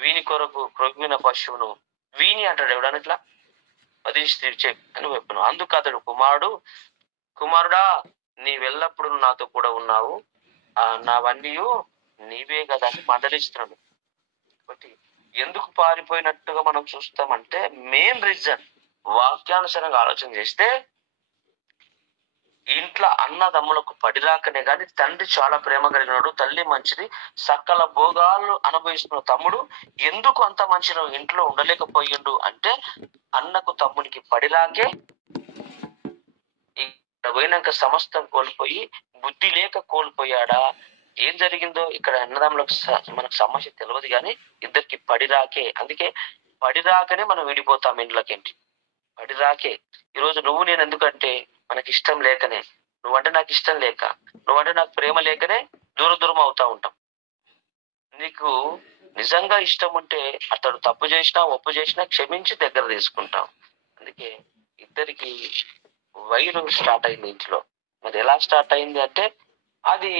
వీని కొరకు క్రొవ్విన పశువును వీని అంటాడు ఎవడని ఇట్లా వధించి తీర్చే అని చెప్పాను. అందుకు అతడు కుమారుడా నీవెల్లప్పుడు నాతో కూడా ఉన్నావు, నావన్నీ నీవే కదా అని మందలిస్తున్నాడు. కాబట్టి ఎందుకు పారిపోయినట్టుగా మనం చూస్తామంటే మెయిన్ రీజన్ వాక్యానుసారంగా ఆలోచన చేస్తే ఇంట్లో అన్నదమ్ములకు పడిరాకనే గాని తండ్రి చాలా ప్రేమ కలిగినాడు, తల్లి మంచిది, సకల భోగాలు అనుభవిస్తున్న తమ్ముడు ఎందుకు అంత మంచిగా ఇంట్లో ఉండలేకపోయిండు అంటే అన్నకు తమ్మునికి పడిరాకే ఇక్కడ పోయినాక సమస్తం కోల్పోయి బుద్ధి లేక కోల్పోయాడా, ఏం జరిగిందో ఇక్కడ అన్నదమ్ములకు మనకు సమస్య తెలియదు కానీ ఇద్దరికి పడిరాకే. అందుకే పడిరాకనే మనం విడిపోతాం ఇంట్లోకేంటి, పడిరాకే. ఈరోజు నువ్వు నేను ఎందుకంటే మనకి ఇష్టం లేకనే, నువ్వంటే నాకు ఇష్టం లేక, నువ్వంటే నాకు ప్రేమ లేకనే దూరం అవుతా ఉంటాం. నీకు నిజంగా ఇష్టం ఉంటే అతడు తప్పు చేసినా ఒప్పు చేసినా క్షమించి దగ్గర తీసుకుంటాం. అందుకే ఇద్దరికి వైరు స్టార్ట్ అయింది ఇంట్లో. మరి ఎలా స్టార్ట్ అయింది అంటే అది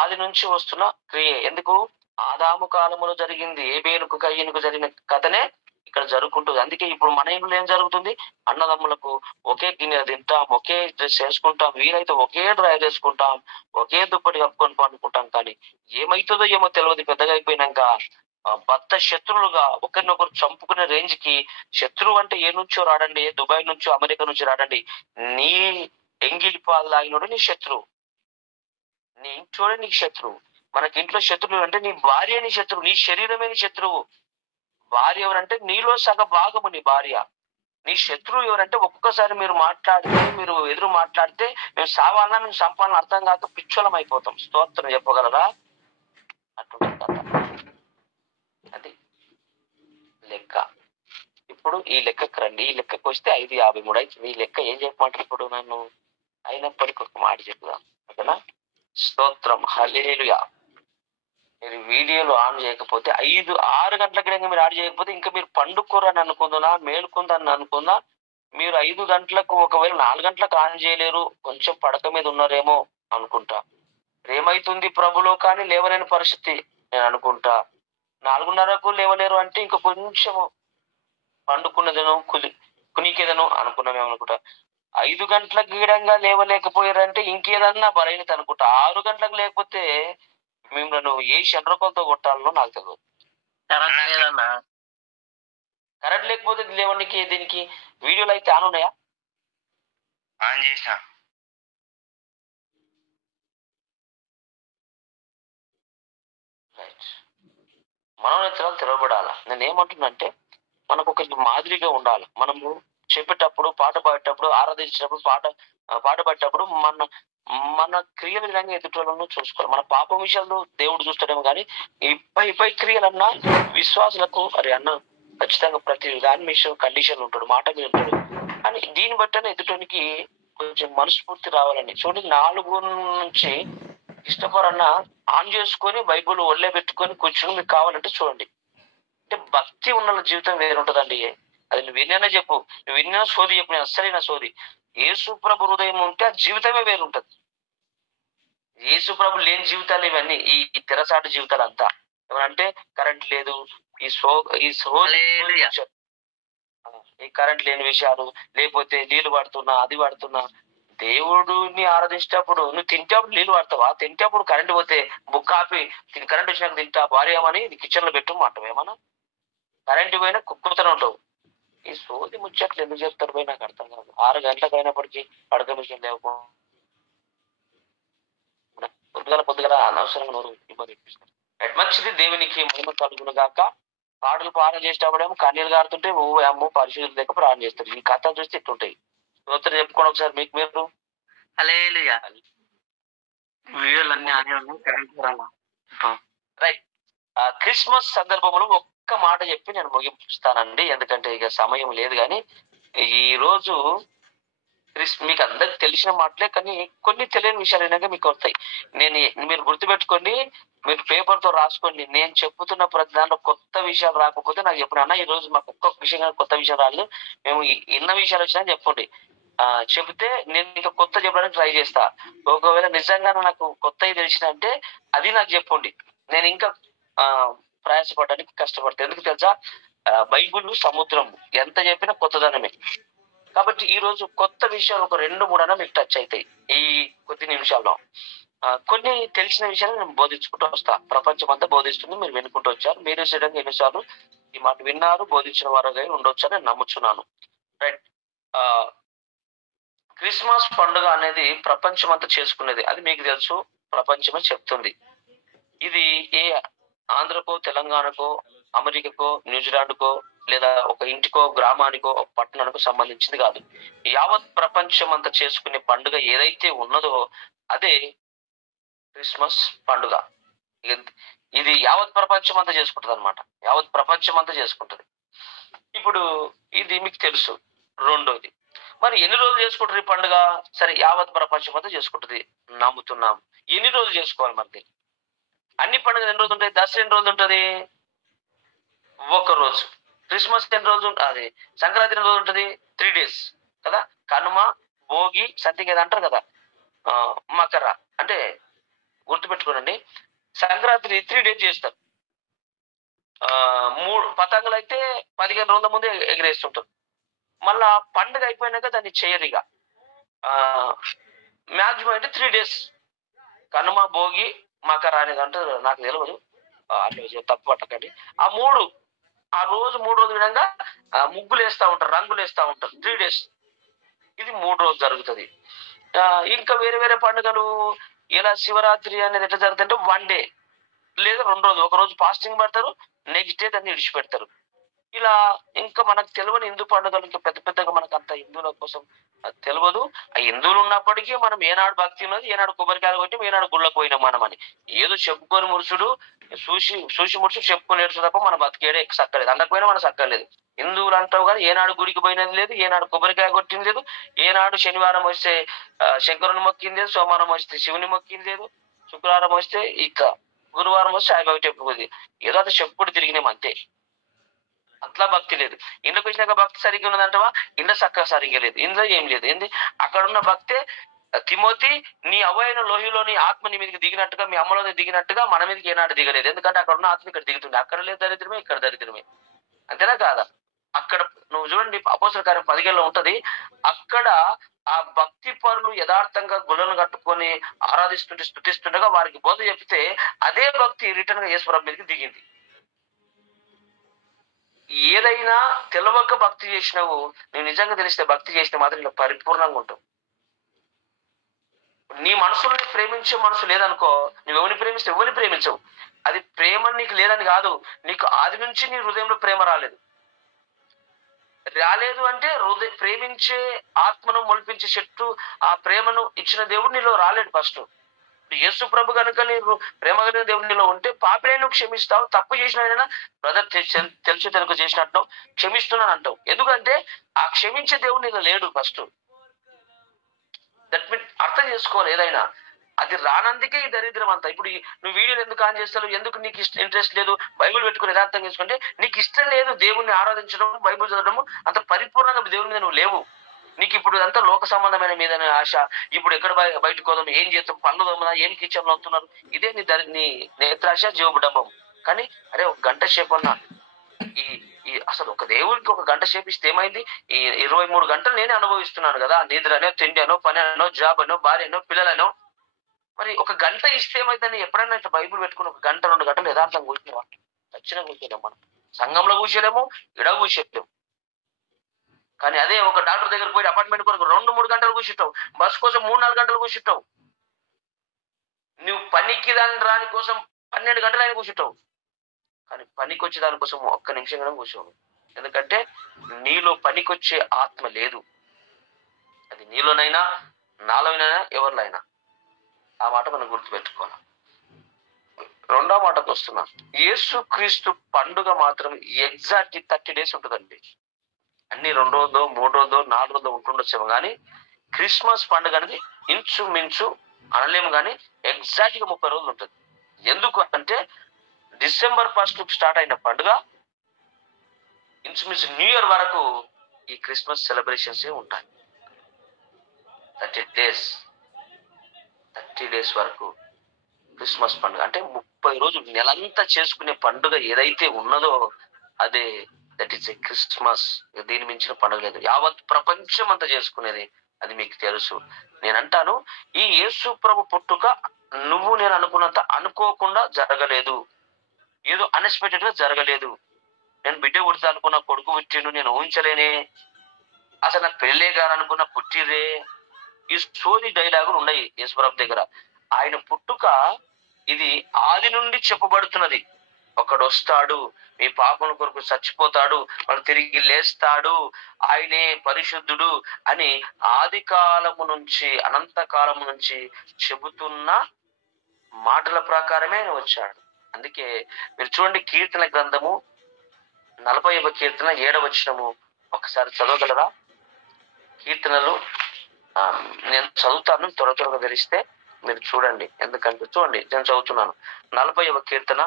ఆది నుంచి వస్తున్న క్రియ. ఎందుకు ఆదాము కాలంలో జరిగింది, ఏబేలుకు కయ్యనుకు జరిగిన కథనే ఇక్కడ జరుగుతుంటుంది. అందుకే ఇప్పుడు మన ఇంట్లో ఏం జరుగుతుంది, అన్నదమ్ములకు ఒకే గిన్నె తింటాం, ఒకే డ్రెస్ వేసుకుంటాం, వీలైతే ఒకే డ్రైవ్ వేసుకుంటాం, ఒకే దుప్పటి కప్పుకొని పండుకుంటాం. కానీ ఏమైతుందో ఏమో తెలియదు, పెద్దగా అయిపోయినాక భర్త శత్రువులుగా ఒకరినొకరు చంపుకునే రేంజ్ కి. శత్రువు అంటే ఏ నుంచో రాడండి, ఏ దుబాయ్ నుంచో అమెరికా నుంచి రాడండి, నీ ఎంగిలి పాలు తాగినోడు నీ శత్రువు, నీ ఇంట్లోనే నీకు శత్రువు. మనకి ఇంట్లో శత్రువులు అంటే నీ భార్య నీ శత్రువు, నీ శరీరమే నీ శత్రువు. భార్య ఎవరంటే నీలో సగ భాగము నీ భార్య. నీ శత్రువు ఎవరంటే ఒక్కొక్కసారి మీరు మాట్లాడితే, మీరు ఎదురు మాట్లాడితే మేము సావాలన్నా మేము సంపాలన అర్థం కాక పిచ్చోళం అయిపోతాం. స్తోత్రం చెప్పగలరా? అటువంటి కథ అది లెక్క. ఇప్పుడు ఈ లెక్కకు రండి, ఈ లెక్కకు వస్తే 5:53 అవుతుంది. ఈ లెక్క ఏం చెప్పమంటారు ఇప్పుడు నన్ను? అయినప్పటికీ ఒక మాట చెప్దాం, ఓకేనా? స్తోత్రం, హల్లెలూయా. మీరు వీడియోలు ఆన్ చేయకపోతే 6 గంటలకి మీరు ఆన్ చేయకపోతే ఇంకా మీరు పండుకోరని అనుకుందా, మేలుకుందని అనుకుందా? మీరు 5 గంటలకు ఒకవేళ 4 గంటలకు ఆన్ చేయలేరు, కొంచెం పడక మీద ఉన్నారేమో అనుకుంటా. ఏమైతుంది ప్రభులో కానీ లేవలేని పరిస్థితి నేను అనుకుంటా. 4:30కు లేవలేరు అంటే ఇంకా కొంచెం పండుకున్నదను కునికేదను అనుకున్నామేమో అనుకుంటా. 5 గంటలకు గీడంగా లేవలేకపోయారంటే ఇంకేదన్నా బలహీనత అనుకుంటా. 6 గంటలకు లేకపోతే మిమ్మల్ని ఏ చంద్రకొలతో కొట్టాలనో నాకు తెలియదు. కరెంట్ లేకపోతే లేవడానికి దీనికి వీడియోలు అయితే ఆన్ ఉన్నాయా? ఆన్ చేసిన. రైట్, మనోనేత్రాలు తెరవబడాల. నేను ఏమంటున్నంటే మనకు ఒక మాదిరిగా ఉండాలి. మనము చెప్పేటప్పుడు, పాట పాడేటప్పుడు, ఆరాధించేటప్పుడు, పాట పాడేటప్పుడు మన క్రియల విధంగా ఎదుటోళ్ళను చూసుకోవాలి. మన పాప విషయాలు దేవుడు చూస్తాడేమో కానీ ఈ పై క్రియలన్నా విశ్వాసులకు అరే అన్న ఖచ్చితంగా ప్రతి దాని విషయం కండిషన్ ఉంటాడు, మాట మీద ఉంటాడు. అని దీన్ని బట్టి ఎదుటోనికి కొంచెం మనస్ఫూర్తి రావాలని చూడండి. 4 నుంచి ఇష్టపరన్న ఆన్ చేసుకొని బైబుల్ ఒళ్ళే పెట్టుకొని కూర్చొని మీకు కావాలంటే చూడండి. అంటే భక్తి ఉన్న జీవితం వేరుంటదండి. అది నువ్వు విన్నా చెప్పు, నువ్వు విన్నా సోది చెప్పు, నేను అస్సలైన సోది. యేసు ప్రభు హృదయం ఉంటే ఆ జీవితమే వేరుంటది. యేసు ప్రభు లేని జీవితాలు ఇవన్నీ, ఈ తెరసాటు జీవితాలు అంతా. ఏమంటే కరెంట్ లేదు, ఈ కరెంట్ లేని విషయాలు, లేకపోతే నీళ్లు పడుతున్నా, అది పడుతున్నా. దేవుడిని ఆరాధించేటప్పుడు నువ్వు తింటేప్పుడు నీళ్ళు పడతావా? తింటేప్పుడు కరెంట్ పోతే బుక్ ఆపి కరెంట్ వచ్చినాక తింటా భార్య ఏమని కిచెన్ లో పెట్టు అంటావు. ఏమన్నా కరెంట్ పోయినా కుక్కుతూనే ఉంటావు. ఈ సోది ముచ్చట్లు ఎందుకు చెప్తారు పోయి నాకు అర్థం కాదు. 6 గంటలకు అయినప్పటికీ పడక విషయం లేకపోతే పొద్దుగల అనవసరంగా నోరు ఇబ్బంది ఇప్పిస్తారు. మంచిది, దేవునికి మహిమ కలుగును గాక. పాటలు ప్రార్థన చేసేటప్పుడేమో కన్నీళ్ళు గారుతుంటే ఓ అమ్మో పరిశుద్ధులు లేక ప్రార్థన చేస్తారు. ఈ కథలు చూస్తే ఇట్టుంటాయి. స్తోత్రం చెప్పుకోండి ఒకసారి మీకు మీరు. హల్లెలూయా. రైట్. క్రిస్మస్ సందర్భంలో ఒక్క మాట చెప్పి నేను ముగిస్తానండి, ఎందుకంటే ఇక సమయం లేదు. కానీ ఈ రోజు మీకు అందరికి తెలిసిన మాటలే, కానీ కొన్ని తెలియని విషయాలు అయినాక మీకు వస్తాయి. మీరు గుర్తుపెట్టుకోండి, మీరు పేపర్ తో రాసుకోండి. నేను చెప్పుతున్న ప్రతి దాంట్లో కొత్త విషయాలు రాకపోతే నాకు చెప్పిన ఈ రోజు మాకు ఒక్క విషయం కొత్త విషయం రాలేదు, మేము ఇన్న విషయాలు వచ్చినా చెప్పండి. చెబితే నేను ఇంకా కొత్త చెప్పడానికి ట్రై చేస్తా. ఒకవేళ నిజంగా నాకు కొత్తవి తెలిసిన అంటే అది నాకు చెప్పండి. నేను ఇంకా ప్రయాసపడడానికి కష్టపడతారు. ఎందుకు తెలుసా? బైబిల్ సముద్రం, ఎంత చెప్పినా కొత్తదనమే. కాబట్టి ఈ రోజు కొత్త విషయాలు ఒక 2, 3 అన్నా మీకు టచ్ అయితాయి ఈ కొద్ది నిమిషాల్లో. కొన్ని తెలిసిన విషయాలు నేను బోధించుకుంటూ వస్తా. ప్రపంచం అంతా బోధిస్తుంది, మీరు వినుకుంటూ వచ్చారు. మీరు సడన్గా ఎన్నిసార్లు ఈ మాట విన్నారు, బోధించిన వారుగా ఉండొచ్చు అని నేను నమ్ముచున్నాను. రైట్. క్రిస్మస్ పండుగ అనేది ప్రపంచం అంతా చేసుకునేది, అది మీకు తెలుసు, ప్రపంచమే చెప్తుంది. ఇది ఏ ఆంధ్రకో, తెలంగాణకో, అమెరికాకో, న్యూజిలాండ్కో, లేదా ఒక ఇంటికో, గ్రామానికో, ఒక పట్టణానికో సంబంధించింది కాదు. యావత్ ప్రపంచం అంతా చేసుకునే పండుగ ఏదైతే ఉన్నదో అదే క్రిస్మస్ పండుగ. ఇది యావత్ ప్రపంచం అంతా చేసుకుంటది అనమాట. యావత్ ప్రపంచం అంతా చేసుకుంటది. ఇప్పుడు ఇది మీకు తెలుసు. రెండోది, మరి ఎన్ని రోజులు చేసుకుంటారు ఈ పండుగ? సరే, యావత్ ప్రపంచం అంతా చేసుకుంటది నమ్ముతున్నాం. ఎన్ని రోజులు చేసుకోవాలి మరి? అన్ని పండుగలు ఎన్ని రోజులు ఉంటాయి? దసరా ఎన్ని రోజులు ఉంటది? ఒక రోజు. క్రిస్మస్ ఎన్ని రోజులు? అది సంక్రాంతి ఎన్ని రోజులు ఉంటది? 3 days కదా. కనుమ, భోగి, సంథింగ్ ఏదో అంటారు కదా, మకర. అంటే గుర్తుపెట్టుకోనండి, సంక్రాంతి 3 days చేస్తారు. 3 పతంగులు అయితే 15 రోజుల ముందే ఎగిరేస్తుంటారు. మళ్ళా పండుగ అయిపోయినాక దాన్ని చేయరు ఇక. మ్యాక్సిమం అయితే 3 days. కనుమ, భోగి, మకర అనేది అంటారు, నాకు తెలియదు, అట్లా తప్పు పట్టకండి. ఆ రోజు 3 రోజుల విధంగా ముగ్గులు వేస్తా ఉంటారు, రంగులు వేస్తా ఉంటారు. 3 days. ఇది 3 రోజులు జరుగుతుంది. ఇంకా వేరే వేరే పండుగలు ఇలా శివరాత్రి అనేది ఎట్లా జరుగుతుందంటే 1 day లేదా 2 రోజులు. ఒక రోజు ఫాస్టింగ్ పడతారు, నెక్స్ట్ డే దాన్ని విడిచిపెడతారు. ఇలా ఇంకా మనకు తెలియని హిందూ పండుగలు ఇంకా పెద్ద పెద్దగా మనకు అంత హిందువుల కోసం తెలియదు. ఆ హిందువులు ఉన్నప్పటికీ మనం ఏనాడు భక్తి ఉన్నది, ఏనాడు కొబ్బరికాయలు కొట్టి, ఏనాడు గుళ్ళకు పోయినాం మనం అని ఏదో చెప్పుకొని మురుసుడు, చూసి మురుసుడు చెప్పుకొని ఏడుచు తప్ప మన బతికేడే సక్కలేదు. అందకపోయినా మన సక్కలేదు. హిందువులు అంటావు కానీ ఏనాడు గుడికి పోయినది లేదు, ఏనాడు కొబ్బరికాయ కొట్టింది లేదు, ఏనాడు శనివారం వస్తే శంకరుని మొక్కింది లేదు, సోమవారం వస్తే శివుని మొక్కింది లేదు, శుక్రవారం వస్తే ఇక, గురువారం వస్తే సాయిబాబా టెంపుల్. ఏదో అది చెప్పుకుంటూ తిరిగినాం అంతే. అట్లా భక్తి లేదు. ఇంట్లోకి వచ్చినాక భక్తి సరిగ్గా ఉన్నదంటవా? ఇంట్లో చక్కగా సరిగ్గా లేదు. ఇంట్లో ఏం లేదు. ఏంది అక్కడ ఉన్న భక్తే, తిమోతి, నీ అవ్వైన లోహిలోని ఆత్మ నీ మీదకి దిగినట్టుగా, మీ అమ్మలోని దిగినట్టుగా మన మీదకి ఏనాడు దిగలేదు. ఎందుకంటే అక్కడ ఉన్న ఆత్మ ఇక్కడ దిగుతుంది. అక్కడ లేదు దరిద్రమే, ఇక్కడ దరిద్రమే. అంతేనా కాదా? అక్కడ నువ్వు చూడండి, అపోస్తల కార్యం 10 ఉంటది. అక్కడ ఆ భక్తి పరులు యథార్థంగా గుళ్ళను కట్టుకొని ఆరాధిస్తుంటే, స్తుతిస్తుండగా వారికి బోధ చెప్తే అదే భక్తి రిటర్న్ గా యేసు ప్రభు మీదకి దిగింది. ఏదైనా తెలవక భక్తి చేసినావు, నువ్వు నిజంగా తెలిస్తే భక్తి చేసిన మాత్రం ఇలా పరిపూర్ణంగా ఉంటావు. నీ మనసులో ప్రేమించే మనసు లేదనుకో, నువ్వు ఎవరిని ప్రేమిస్తే ఎవరిని ప్రేమించవు. అది ప్రేమ నీకు లేదని కాదు, నీకు ఆది నుంచి నీ హృదయంలో ప్రేమ రాలేదు అంటే ప్రేమించే ఆత్మను మొలిపించే చెట్టు, ఆ ప్రేమను ఇచ్చిన దేవుడు నీలో రాలేడు. ఫస్ట్ యేసు ప్రభు కనుక నీకు ప్రేమ కలిగిన దేవుడు నీలో ఉంటే పాపినైనా క్షమిస్తావు, తప్పు చేసిన బ్రదర్ తెలుసు తెలుగు చేసినట్టు క్షమిస్తున్నాను అంటావు. ఎందుకంటే ఆ క్షమించే దేవుడు నీలో లేడు. ఫస్ట్ దట్ మీన్ అర్థం చేసుకోవాలి. ఏదైనా అది రానందుకే ఈ దరిద్రం అంతా. ఇప్పుడు నువ్వు వీడియోలు ఎందుకు ఆన్ చేస్తావు? ఎందుకు నీకు ఇంట్రెస్ట్ లేదు? బైబుల్ పెట్టుకుని యథార్థం చేసుకుంటే నీకు ఇష్టం లేదు దేవుణ్ణి ఆరాధించడం, బైబుల్ చదవడం, అంత పరిపూర్ణంగా దేవుని మీద నువ్వు లేవు. నీకు ఇప్పుడు అంతా లోక సంబంధమైన మీద ఆశ. ఇప్పుడు ఎక్కడ బయటకు పోదాం, ఏం చేస్తాం, పనులు దొమ్మదా, ఏం కిచెన్లో అవుతున్నారు, ఇదే నీ నేత్రాశ, జీవబుడంబం. కానీ అరే ఒక గంట సేపు అన్నా ఈ అసలు ఒక దేవుడికి ఒక గంట సేపు ఇస్తే ఏమైంది? ఈ 23 గంటలు నేనే అనుభవిస్తున్నాను కదా. నిద్ర అనో, తిండి అనో, పని అనో, జాబ్ అనో, భార్య అనో, పిల్లలనో. మరి ఒక గంట ఇస్తే ఏమైందని ఎప్పుడైనా ఇట్లా బైబుల్ పెట్టుకుని ఒక గంట 2 గంటలు యథార్థం కూర్చునేవా? ఖచ్చితంగా కూర్చోలేము. మనం సంఘంలో కూర్చోలేము, ఇడ కూర్చోలేము. కానీ అదే ఒక డాక్టర్ దగ్గర పోయి అపార్ట్మెంట్ కొరకు 2-3 గంటలు కూర్చుంటావు, బస్ కోసం 3-4 గంటలు కూర్చుంటావు. నువ్వు పనికి దాని రాని కోసం 12 గంటలు అయినా కూర్చుంటావు. కానీ పనికొచ్చే దానికోసం ఒక్క నిమిషం కూడా కూర్చోవు. ఎందుకంటే నీలో పనికొచ్చే ఆత్మ లేదు. అది నీలోనైనా, నాలోనైనా, ఎవరినైనా. ఆ మాట మనం గుర్తుపెట్టుకోవాలి. రెండో మాటకు వస్తున్నా. యేసుక్రీస్తు పండుగ మాత్రం ఎగ్జాక్ట్ 30 days ఉంటుందండి. అన్ని 2 రోజులు, 3 రోజులు, 4 రోజులు ఉంటుండొచ్చేమో కానీ క్రిస్మస్ పండుగ అనేది ఇంచుమించు అనలేము కానీ ఎగ్జాక్ట్ గా 30 రోజులు ఉంటుంది. ఎందుకు అంటే December 1 స్టార్ట్ అయిన పండుగ ఇంచుమించు న్యూ ఇయర్ వరకు ఈ క్రిస్మస్ సెలబ్రేషన్స్ ఉంటాయి. 30 days వరకు క్రిస్మస్ పండుగ. అంటే 30 రోజులు నెలంతా చేసుకునే పండుగ ఏదైతే ఉన్నదో అదే దట్ ఈస్ ఏ క్రిస్మస్. దీని మించిన పండుగ లేదు. యావత్ ప్రపంచం అంతా చేసుకునేది. అది మీకు తెలుసు. నేనంటాను, ఈ యేసు ప్రభు పుట్టుక నువ్వు నేను అనుకున్నంత అనుకోకుండా జరగలేదు. ఏదో అన్ఎక్స్పెక్టెడ్ గా జరగలేదు. నేను బిడ్డ పుడతా అనుకున్న కొడుకు పుట్టిండు, నేను ఊహించలేనే. అసలు నాకు పెళ్ళే కాదనుకున్న పుట్టిరే. ఈ సోది డైలాగులు ఉన్నాయి యేసుప్రభు దగ్గర. ఆయన పుట్టుక ఇది ఆది నుండి చెప్పబడుతున్నది. ఒకడు వస్తాడు, మీ పాపల కొరకు చచ్చిపోతాడు, వాడు తిరిగి లేస్తాడు, ఆయనే పరిశుద్ధుడు అని ఆది కాలము నుంచి అనంత కాలము నుంచి చెబుతున్న మాటల ప్రకారమే ఆయన వచ్చాడు. అందుకే మీరు చూడండి, కీర్తన గ్రంథము 40వ కీర్తన 7వ వచనము ఒకసారి చదవగలరా? కీర్తనలు నేను చదువుతాను, త్వరగా తెరిస్తే మీరు చూడండి. ఎందుకంటే చూడండి, నేను చదువుతున్నాను. 40వ కీర్తన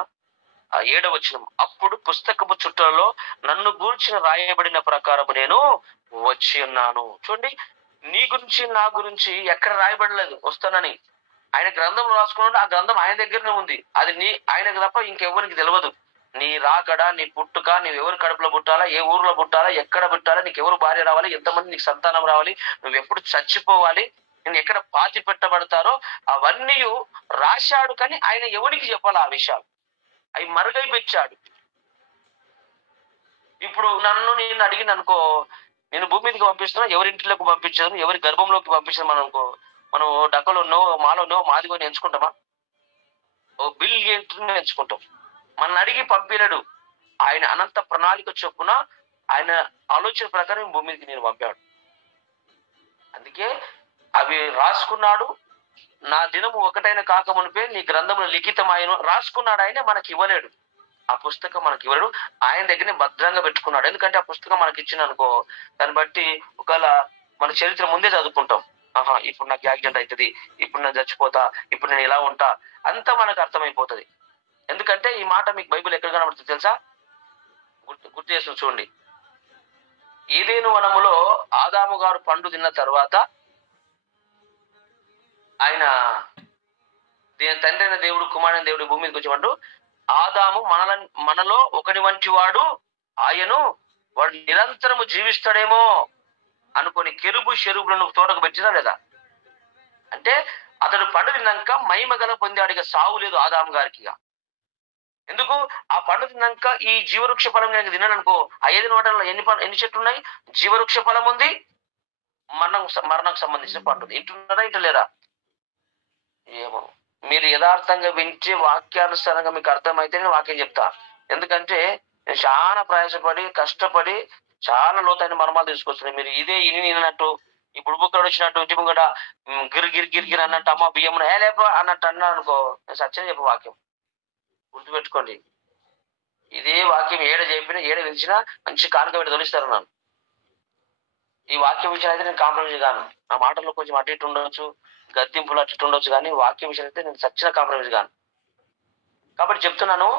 7వ వచనం. అప్పుడు పుస్తకపు చుట్టలో నన్ను గూర్చిన రాయబడిన ప్రకారము నేను వచ్చి ఉన్నాను. చూడండి, నీ గురించి నా గురించి ఎక్కడ రాయబడలేదు వస్తానని. ఆయన గ్రంథం రాసుకున్నాడు, ఆ గ్రంథం ఆయన దగ్గరనే ఉంది. అది ఆయనకు తప్ప ఇంకెవరికి తెలియదు. నీ రాకడ, నీ పుట్టుక, నువ్వు ఎవరు కడుపులో పుట్టాలా, ఏ ఊర్లో పుట్టాలా, ఎక్కడ పుట్టాలా, నీకు ఎవరు భార్య రావాలి, ఎంతమంది నీకు సంతానం రావాలి, నువ్వు ఎప్పుడు చచ్చిపోవాలి, నేను ఎక్కడ పాతి పెట్టబడతారో అవన్నీ రాశాడు. కానీ ఆయన ఎవరికి చెప్పాలి ఆ విషయాలు? అవి మరుగై పెట్టాడు. ఇప్పుడు నేను అడిగిన అనుకో, నేను భూమి మీదకి పంపిస్తున్నా, ఎవరింటిలోకి పంపించదు, ఎవరి గర్భంలోకి పంపించదు మనం అనుకో, మనం డక్కలో మాలో మాదిగోని ఎంచుకుంటామా? ఓ బిల్ గేట్స్ని ఎంచుకుంటాం. మన అడిగి పంపినాడు. ఆయన అనంత ప్రణాళిక చొప్పున ఆయన ఆలోచన ప్రకారం భూమి మీదకి నేను పంపాడు. అందుకే అవి రాసుకున్నాడు. నా దినము ఒకటైన కాకమునిపే నీ గ్రంథంలో లిఖితమైన రాసుకున్నాడు. ఆయన మనకి ఇవ్వలేడు, ఆ పుస్తకం మనకి ఇవ్వలేడు. ఆయన దగ్గరనే భద్రంగా పెట్టుకున్నాడు. ఎందుకంటే ఆ పుస్తకం మనకి ఇచ్చిన అనుకో, దాన్ని బట్టి ఒకవేళ మన చరిత్ర ముందే చదువుకుంటాం. ఇప్పుడు నాకు యాక్సిడెంట్ అవుతుంది, ఇప్పుడు నేను చచ్చిపోతా, ఇప్పుడు నేను ఇలా ఉంటా, అంతా మనకు అర్థమైపోతుంది. ఎందుకంటే ఈ మాట మీకు బైబిల్ ఎక్కడ కనబడుతుంది తెలుసా? గుర్తు చేస్తుంది చూడండి. ఏదేను వనములో ఆదాము గారు పండు తిన్న తర్వాత ఆయన తండ్రి అయిన దేవుడు, కుమారుడైన దేవుడు భూమి మీదకి వచ్చేవాడు. ఆదాము మనలో ఒకని వంటి వాడు, ఆయను వాడు నిరంతరము జీవిస్తాడేమో అనుకొని కెరుబు షెరుబులను తోటకు పెట్టినా లేదా? అంటే అతడు పండు తిన్నాక మహిమగల పొందాడు. సావు లేదు ఆదాము గారికి. ఎందుకు? ఆ పండు తిన్నాక ఈ జీవవృక్ష ఫలం నేను తిన్నాను అనుకో, ఆ ఏదైనా వాటిలో ఎన్ని చెట్లు ఉన్నాయి? జీవవృక్ష ఫలం ఉంది, మరణకు సంబంధించిన పండు ఉంది. ఇంటున్నారా ఇంటలేరా? ఏమో, మీరు యథార్థంగా వింటే వాక్యానుసారంగా మీకు అర్థమైతే నేను వాక్యం చెప్తా. ఎందుకంటే నేను చాలా ప్రయాసపడి కష్టపడి చాలా లోతైన మర్మాలు తీసుకొస్తున్నాయి. మీరు ఇదే ఇన్నట్టు ఇప్పుడు బుక్కడు వచ్చినట్టు ఇంటి ముంగట గిరి అన్నట్టు అమ్మ బియ్యం లేప అన్నట్టు అన్నాను అనుకో, నేను సత్యం చెప్పు వాక్యం గుర్తుపెట్టుకోండి. ఇదే వాక్యం ఏడ చెప్పినా ఏడ వినిచినా మంచి కానుక పెట్టి తొలిస్తారు నన్ను. ఈ వాక్యం విషయం అయితే నేను కాంప్రమైజ్ కాను. నా మాటల్లో కొంచెం అటు ఇటు ఉండొచ్చు, గద్దింపులు అటు ఇటు ఉండొచ్చు, కానీ వాక్యం విషయం అయితే నేను సచ్చిన కాంప్రమైజ్ కాను. కాబట్టి చెప్తున్నాను,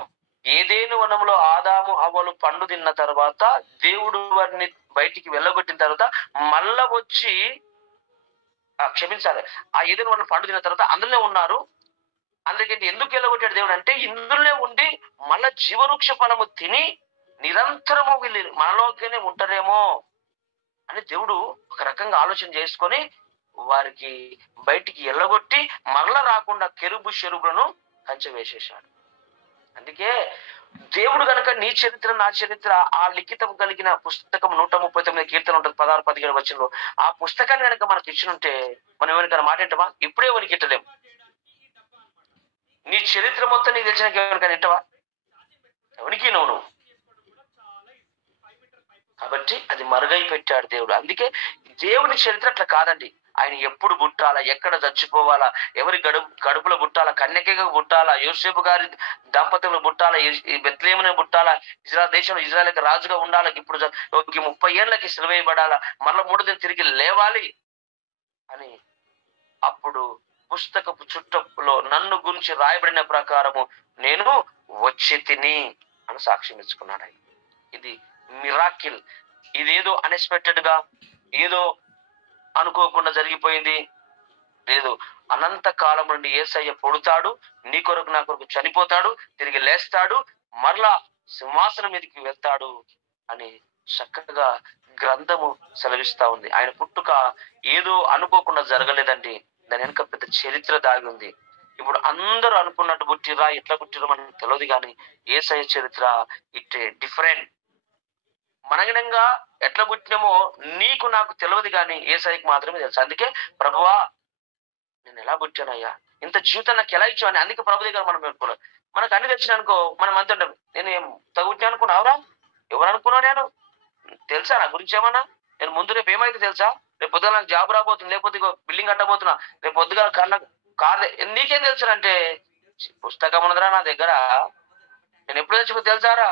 ఏదేను వనంలో ఆదాము అవ్వలు పండు తిన్న తర్వాత దేవుడు వారిని బయటికి వెళ్ళగొట్టిన తర్వాత మళ్ళా వచ్చి క్షమించాలి, ఆ ఏదేను వనం పండు తిన్న తర్వాత అందులోనే ఉన్నారు. అందుకంటే ఎందుకు వెళ్ళగొట్టాడు దేవుడు అంటే, ఇందులోనే ఉండి మళ్ళా జీవవృక్ష ఫలము తిని నిరంతరము వీళ్ళు మనలోనే ఉంటారేమో అని దేవుడు ఒక రకంగా ఆలోచన చేసుకొని వారికి బయటికి ఎల్లగొట్టి మరల రాకుండా కెరుబు షెరుబులను కంచె వేసేశాడు. అందుకే దేవుడు కనుక నీ చరిత్ర నా చరిత్ర ఆ లిఖితం కలిగిన పుస్తకం 139 కీర్తన ఉంటుంది, 16-17 వచనంలో. ఆ పుస్తకాన్ని కనుక మనకి ఇచ్చినుంటే మనం ఎవరికైనా మాట వింటామా? ఇప్పుడే ఎవరికి ఇట్టలేము. నీ చరిత్ర మొత్తం నీకు తెలిసిన ఎవరికైనా వింటావా? ఎవరికి నువ్వు. కాబట్టి అది మరుగై పెట్టాడు దేవుడు. అందుకే దేవుని చరిత్ర అట్లా కాదండి. ఆయన ఎప్పుడు పుట్టాలా, ఎక్కడ చచ్చిపోవాలా, ఎవరి గడుపులో పుట్టాలా, కన్యకగా పుట్టాలా, యోసేపు గారి దంపతులు పుట్టాలా, ఈ బెత్లెహేములో పుట్టాలా, ఇజ్రాయెల్ దేశంలో ఇజ్రాయెల్కి రాజుగా ఉండాలా, ఇప్పుడు 30 ఏళ్ళకి సిలువేయబడాలా, మరలా 3 దిన తిరిగి లేవాలి అని అప్పుడు పుస్తకపు చుట్టలో నన్ను గురించి రాయబడిన ప్రకారము నేను వచ్చి తిని అని సాక్ష్యం ఇచ్చుకున్నాడు. ఇది మిరాకిల్. ఇదేదో అన్ఎక్స్పెక్టెడ్ గా ఏదో అనుకోకుండా జరిగిపోయింది. లేదు, అనంత కాలం నుండి యేసయ్య పుడతాడు, నీ కొరకు నా కొరకు చనిపోతాడు, తిరిగి లేస్తాడు, మరలా సింహాసనం మీదకి వెళ్తాడు అని చక్కగా గ్రంథము సెలవిస్తా ఉంది. ఆయన పుట్టుక ఏదో అనుకోకుండా జరగలేదండి, దాని వెనుక పెద్ద చరిత్ర దాగి ఉంది. ఇప్పుడు అందరూ అనుకున్నట్టు పుట్టిరా, ఎట్లా పుట్టిరో మనకు తెలియదు, కానీ యేసయ్య చరిత్ర ఇట్ డిఫరెంట్. మనగనంగా ఎట్లా పుట్టినామో నీకు నాకు తెలియదు, కానీ యేసయ్యకి మాత్రమే తెలుసు. అందుకే ప్రభువా నేను ఎలా పుట్టానయ్యా, ఇంత జీవితం నాకు ఎలా ఇచ్చావని, అందుకే ప్రభు దగ్గర మనం పెట్టుకోవాలి. మనకు అన్ని తెచ్చిన అనుకో మనం అంత ఉంటాం, నేను ఏం తగ్గుట్టినా అనుకున్నావురా, ఎవరు అనుకున్నా, నేను తెలుసా నా గురించి ఏమన్నా, నేను ముందు రేపు ఏమైతే తెలుసా, రేపు పొద్దున నాకు జాబ్ రాబోతుంది, లేకపోతే బిల్డింగ్ కట్టబోతున్నా, రేపు పొద్దుగా కార్ నీకేం తెలుసు అంటే, పుస్తకం ఉన్నదిరా నా దగ్గర, నేను ఎప్పుడు చచ్చిపోతే తెలుసారా,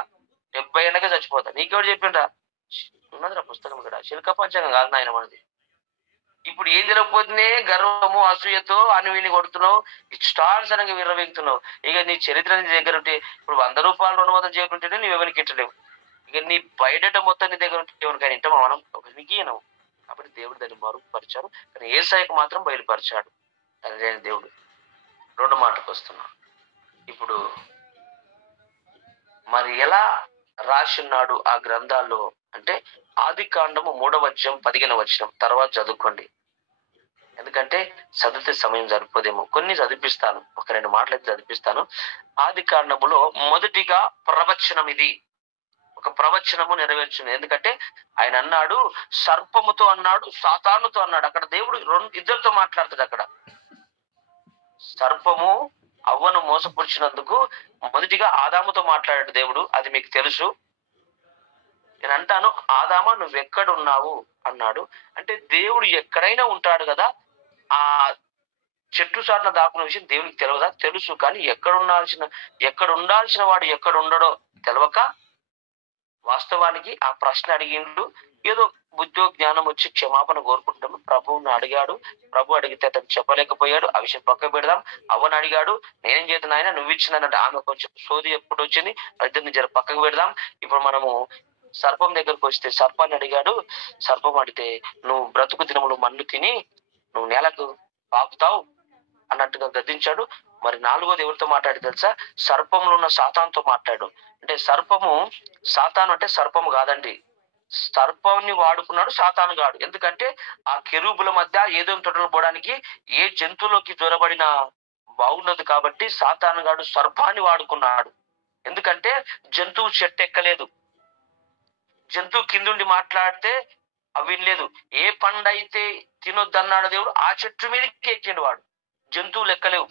70 ఏళ్ళకే చచ్చిపోతా, నీకెవరు చెప్పిండ్రా, ఉన్నదిరా పుస్తకం ఇక్కడ, శిల్క పంచంగం కాదు నాయన మనది. ఇప్పుడు ఏం తెలియకపోతే గర్వము అసూయతో అని కొడుతున్నావు, స్టార్స్ అనగా విర్రవీగుతున్నావు. ఇక నీ చరిత్ర నీ దగ్గర ఉంటే, ఇప్పుడు 100 రూపాయలు 200 చేయకుంటేనే నువ్వు ఎవరికి ఇట్టలేవు. ఇక నీ బయట మొత్తం నీ దగ్గర ఉంటే ఎవరికైనా ఇంటమా మనం, ఒకరికి ఇనవు. కాబట్టి దేవుడు దాన్ని మరుగుపరిచాడు, కానీ యేసయ్యకు మాత్రం బయలుపరిచాడు తండ్రి అయిన దేవుడు. రెండో మాటకు వస్తున్నా. ఇప్పుడు మరి ఎలా రాసిన్నాడు ఆ గ్రంథాల్లో అంటే, ఆది కాండము 3వ అధ్యాయం 15వ వచనం తర్వాత చదువుకోండి, ఎందుకంటే చదివితే సమయం సరిపోదేమో. కొన్ని చదివిపిస్తాను, ఒక 2 మాటలు అయితే చదివిపిస్తాను. ఆది కాండములో మొదటిగా ప్రవచనం, ఇది ఒక ప్రవచనము నెరవేర్చుంది. ఎందుకంటే ఆయన అన్నాడు, సర్పముతో అన్నాడు, సాతానుతో అన్నాడు. అక్కడ దేవుడు ఇద్దరితో మాట్లాడుతాడు. అక్కడ సర్పము అవ్వను మోసపుచ్చినందుకు మొదటిగా ఆదాముతో మాట్లాడాడు దేవుడు, అది మీకు తెలుసు. నేను అంటాను, ఆదామా నువ్వెక్కడున్నావు అన్నాడు. అంటే దేవుడు ఎక్కడైనా ఉంటాడు కదా, ఆ చెట్టు చాటున దాక్కున్న విషయం దేవునికి తెలియదా? తెలుసు. కానీ ఎక్కడ ఉండాల్సిన వాడు ఎక్కడ ఉండడో తెలియక వాస్తవానికి ఆ ప్రశ్న అడిగిండు. ఏదో బుద్ధో జ్ఞానం వచ్చి క్షమాపణ కోరుకుంటాము. ప్రభువుని అడిగాడు, ప్రభు అడిగితే అతను చెప్పలేకపోయాడు. ఆ విషయం పక్క పెడదాం. అవ్వని అడిగాడు, నేనేం చేతున్నా ఆయన, నువ్వు ఇచ్చినట్టు. ఆమె కొంచెం సోది ఎప్పుడు వచ్చింది, ఇద్దరిని జర పక్కకు పెడదాం. ఇప్పుడు మనము సర్పం దగ్గరకు వస్తే, సర్పాన్ని అడిగాడు. సర్పం అడిగితే, నువ్వు బ్రతుకు దినములు మన్ను తిని నువ్వు నేలకు పాకుతావు అన్నట్టుగా గద్దించాడు. మరి 4వది ఎవరితో మాట్లాడి తెలుసా? సర్పంలో ఉన్న సాతానుతో మాట్లాడు. అంటే సర్పము, సాతాను అంటే సర్పము కాదండి, సర్పాన్ని వాడుకున్నాడు సాతాను గాడు. ఎందుకంటే ఆ కెరూబుల మధ్య ఏదో తొడలు పోవడానికి ఏ జంతువులోకి జ్వరబడినా బాగుండదు, కాబట్టి సాతాను గాడు సర్పాన్ని వాడుకున్నాడు. ఎందుకంటే జంతువు చెట్టు ఎక్కలేదు, జంతువు కిందుండి మాట్లాడితే అవి లేదు. ఏ పండైతే తినొద్దన్నాడు దేవుడు, ఆ చెట్టు మీదకి ఎక్కిండు వాడు. జంతువులు ఎక్కలేవు,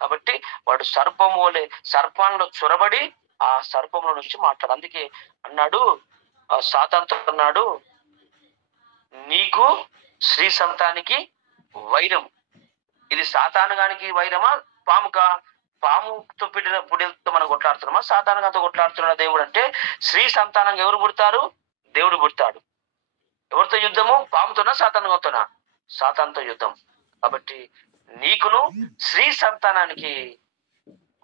కాబట్టి వాడు సర్పం వలె సర్పాల్లో చొరబడి ఆ సర్పంలో నుంచి మాట్లాడు. అందుకే అన్నాడు, సాతానుతో అన్నాడు, నీకు స్త్రీ సంతానికి వైరం. ఇది సాతాను గానికి వైరమా, పాముకా? పాముతో పుడితో మనం కొట్లాడుతున్నామా, సాతాను గాతో కొట్లాడుతున్నా దేవుడు? అంటే స్త్రీ సంతానం ఎవరు పుడతారు? దేవుడు పుడతాడు. ఎవరితో యుద్ధము? పాముతోనా సాతానుతోనా? సాతానుతో యుద్ధం. కాబట్టి నీకును స్త్రీ సంతానానికి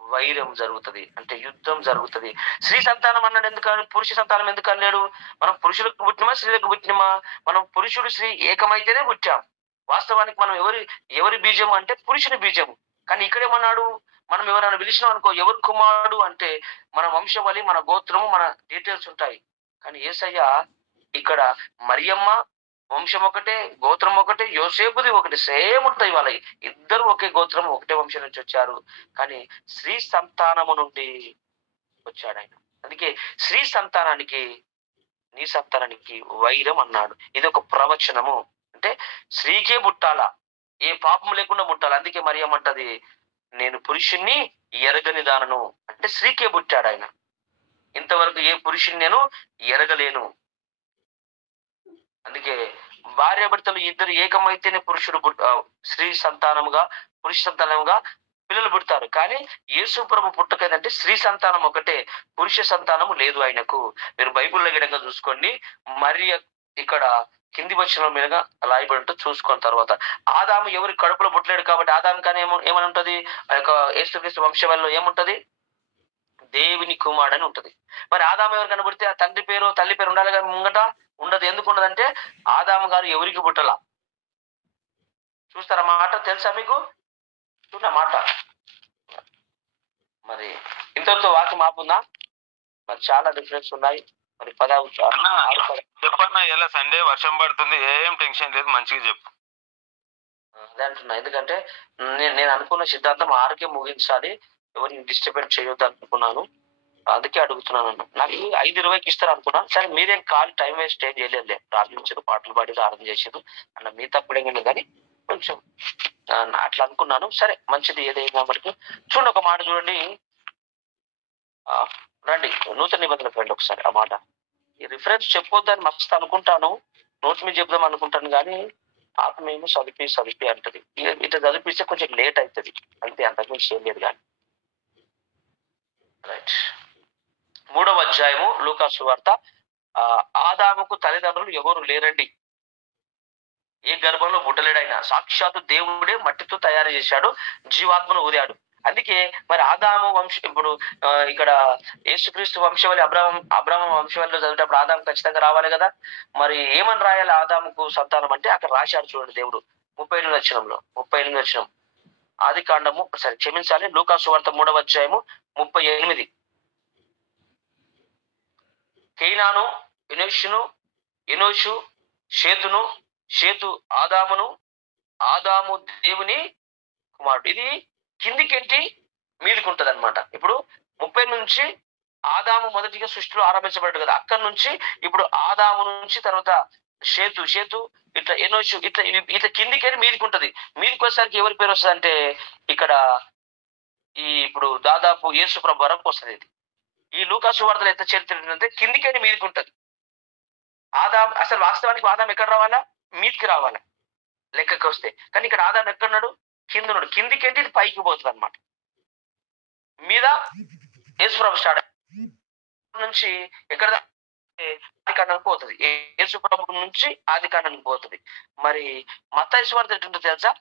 వైరం జరుగుతుంది, అంటే యుద్ధం జరుగుతుంది. స్త్రీ సంతానం అన్నాడు ఎందుకని, పురుష సంతానం ఎందుకు అన్నాడు? మనం పురుషులకు పుట్టినమా, స్త్రీలకు పుట్టినమా? మనం పురుషుడు స్త్రీ ఏకమైతేనే పుట్టాం. వాస్తవానికి మనం ఎవరి బీజం అంటే పురుషుని బీజం. కానీ ఇక్కడేమన్నాడు, మనం ఎవరైనా పిలిచినాం అనుకో, ఎవరు కుమారుడు అంటే మన వంశవళి, మన గోత్రము, మన డీటెయిల్స్ ఉంటాయి. కానీ యేసయ్య ఇక్కడ మరియమ్మ వంశం ఒకటే, గోత్రం ఒకటే, యోసేపుది ఒకటి, సేమ్ ఉంటాయి. వాళ్ళ ఇద్దరు ఒకే గోత్రం, ఒకటే వంశం నుంచి వచ్చారు. కానీ స్త్రీ సంతానము నుండి వచ్చాడు ఆయన. అందుకే స్త్రీ సంతానానికి, నీ సంతానానికి వైరం అన్నాడు. ఇది ఒక ప్రవచనము. అంటే స్త్రీకే పుట్టాలా, ఏ పాపం లేకుండా పుట్టాలి. అందుకే మరియమ్మ అంటది, నేను పురుషుణ్ణి ఎరగని దానను. అంటే స్త్రీకే పుట్టాడు ఆయన. ఇంతవరకు ఏ పురుషుని నేను ఎరగలేను. అందుకే భార్య భర్తలు ఇద్దరు ఏకమైతేనే పురుషుడు స్త్రీ సంతానముగా, పురుష సంతానముగా పిల్లలు పుడతారు. కానీ యేసు ప్రభు పుట్టకదంటే స్త్రీ సంతానం ఒకటే, పురుష సంతానము లేదు ఆయనకు. మీరు బైబిల్లో గిడంగా చూసుకోండి. మరి ఇక్కడ కింది వచనం మీదుగా రాయబడి ఉంటే చూసుకున్న తర్వాత, ఆదాము ఎవరి కడుపులో పుట్టలేడు కాబట్టి ఆదాము కానీ ఏమని ఉంటది, ఆ యొక్క యేసుక్రీస్తు వంశవల్లో ఏముంటది, దేవుని కుమారుడు అని ఉంటది. మరి ఆదాము ఎవరు కనబడితే ఆ తండ్రి పేరు తల్లి పేరు ఉండాలి కానీ ముంగట ఉండదు. ఎందుకు ఉండదంటే ఆదాము గారు ఎవరికి పుట్టలా. చూస్తారా మాట? తెలుసా మీకు? చూడ మాట. మరి ఇంతటితో వాక్యం ఆపుందా? మరి చాలా డిఫరెన్స్ ఉన్నాయి. మరి చెప్పన్నా, ఎలా సండే వర్షం పడుతుంది, ఏం టెన్షన్ లేదు, మంచిగా చెప్పు. అదే అంటున్నా. ఎందుకంటే నేను అనుకున్న సిద్ధాంతం 6కే ముగించాలి, ఎవరిని డిస్టర్బెన్స్ చేయొద్దు అనుకున్నాను. అందుకే అడుగుతున్నాను. నాకు 5:20కి ఇస్తారు అనుకున్నాను. సరే, మీరేం కాల్ టైం వేస్ట్ ఏం చేయలేదు, ప్రార్థించారు, పాటలు పాడి ప్రార్థన చేసారు అన్న, మీ తప్పుడేం లేదు. కానీ కొంచెం అట్లా అనుకున్నాను. సరే, మంచిది ఏదైనా మనకి. చూడండి, ఒక మాట చూడండి. రండి, నూతన నిబంధనకు రండి ఒకసారి. ఆ మాట ఈ రిఫరెన్స్ చెప్పొద్దని మస్తు అనుకుంటాను, నోట్స్ మీద చెప్దాం అనుకుంటాను, కానీ ఆత్మేమో చదివి అంటది. ఇట్లా చదివిస్తే కొంచెం లేట్ అవుతుంది అంతే, అంతకుమించి ఏం లేదు. కానీ రైట్, 3వ అధ్యాయము లూకా సువార్త. ఆదాముకు తల్లిదండ్రులు ఎవరు లేరండి, ఏ గర్భంలో పుట్టలేడైనా. సాక్షాత్తు దేవుడే మట్టితో తయారు చేశాడు, జీవాత్మను ఊదాడు. అందుకే మరి ఆదాము ఇప్పుడు ఇక్కడ యేసుక్రీస్తు వంశవళి, అబ్రాహం వంశవళిలో చదివేటప్పుడు ఆదాము ఖచ్చితంగా రావాలి కదా. మరి ఏమని రాయాలి ఆదాముకు సంతానం అంటే? అక్కడ రాశాడు చూడండి దేవుడు 38 వచనం. ఆది కాండము, సరే క్షమించాలి, లూకా సువార్త 3వ అధ్యాయము 38. కేయినాను, ఎనోషు, షేతును, షేతు ఆదామును, ఆదాము దేవుని కుమారుడు. ఇది కిందికెంటి మీదికి ఉంటది అనమాట. ఇప్పుడు 30 నుంచి ఆదాము మొదటిగా సృష్టిలో ఆరంభించబడ్డాడు కదా, అక్కడి నుంచి ఇప్పుడు ఆదాము నుంచి తర్వాత షేతు ఇట్లా ఎనోషు ఇట్లా కిందికెళ్ళి మీదికి ఉంటది. మీదికి వచ్చేసరికి ఎవరి పేరు వస్తుంది అంటే ఇక్కడ ఇప్పుడు దాదాపు యేసు ప్రభు వరకు వస్తుంది. ఇది ఈ లూకా సువార్తలో ఎంత చరిత్ర అంటే కిందికెళ్ళి మీదికి ఉంటది. అసలు వాస్తవానికి ఆదాం ఎక్కడ రావాలా? మీదికి రావాలా లెక్కకి వస్తే. కానీ ఇక్కడ ఆదాం ఎక్కడున్నాడు? కింద ఉన్నాడు. కిందికెంటి ఇది పైకి పోతుంది అనమాట. మీద యేసుప్రభు స్టార్ట్ నుంచి ఎక్కడ ఆది కాండానికి పోతుంది. యేసుప్రభు నుంచి ఆది కాండానికి పోతుంది. మరి మత్తయి సువార్త ఎటుంటో తెలుసా?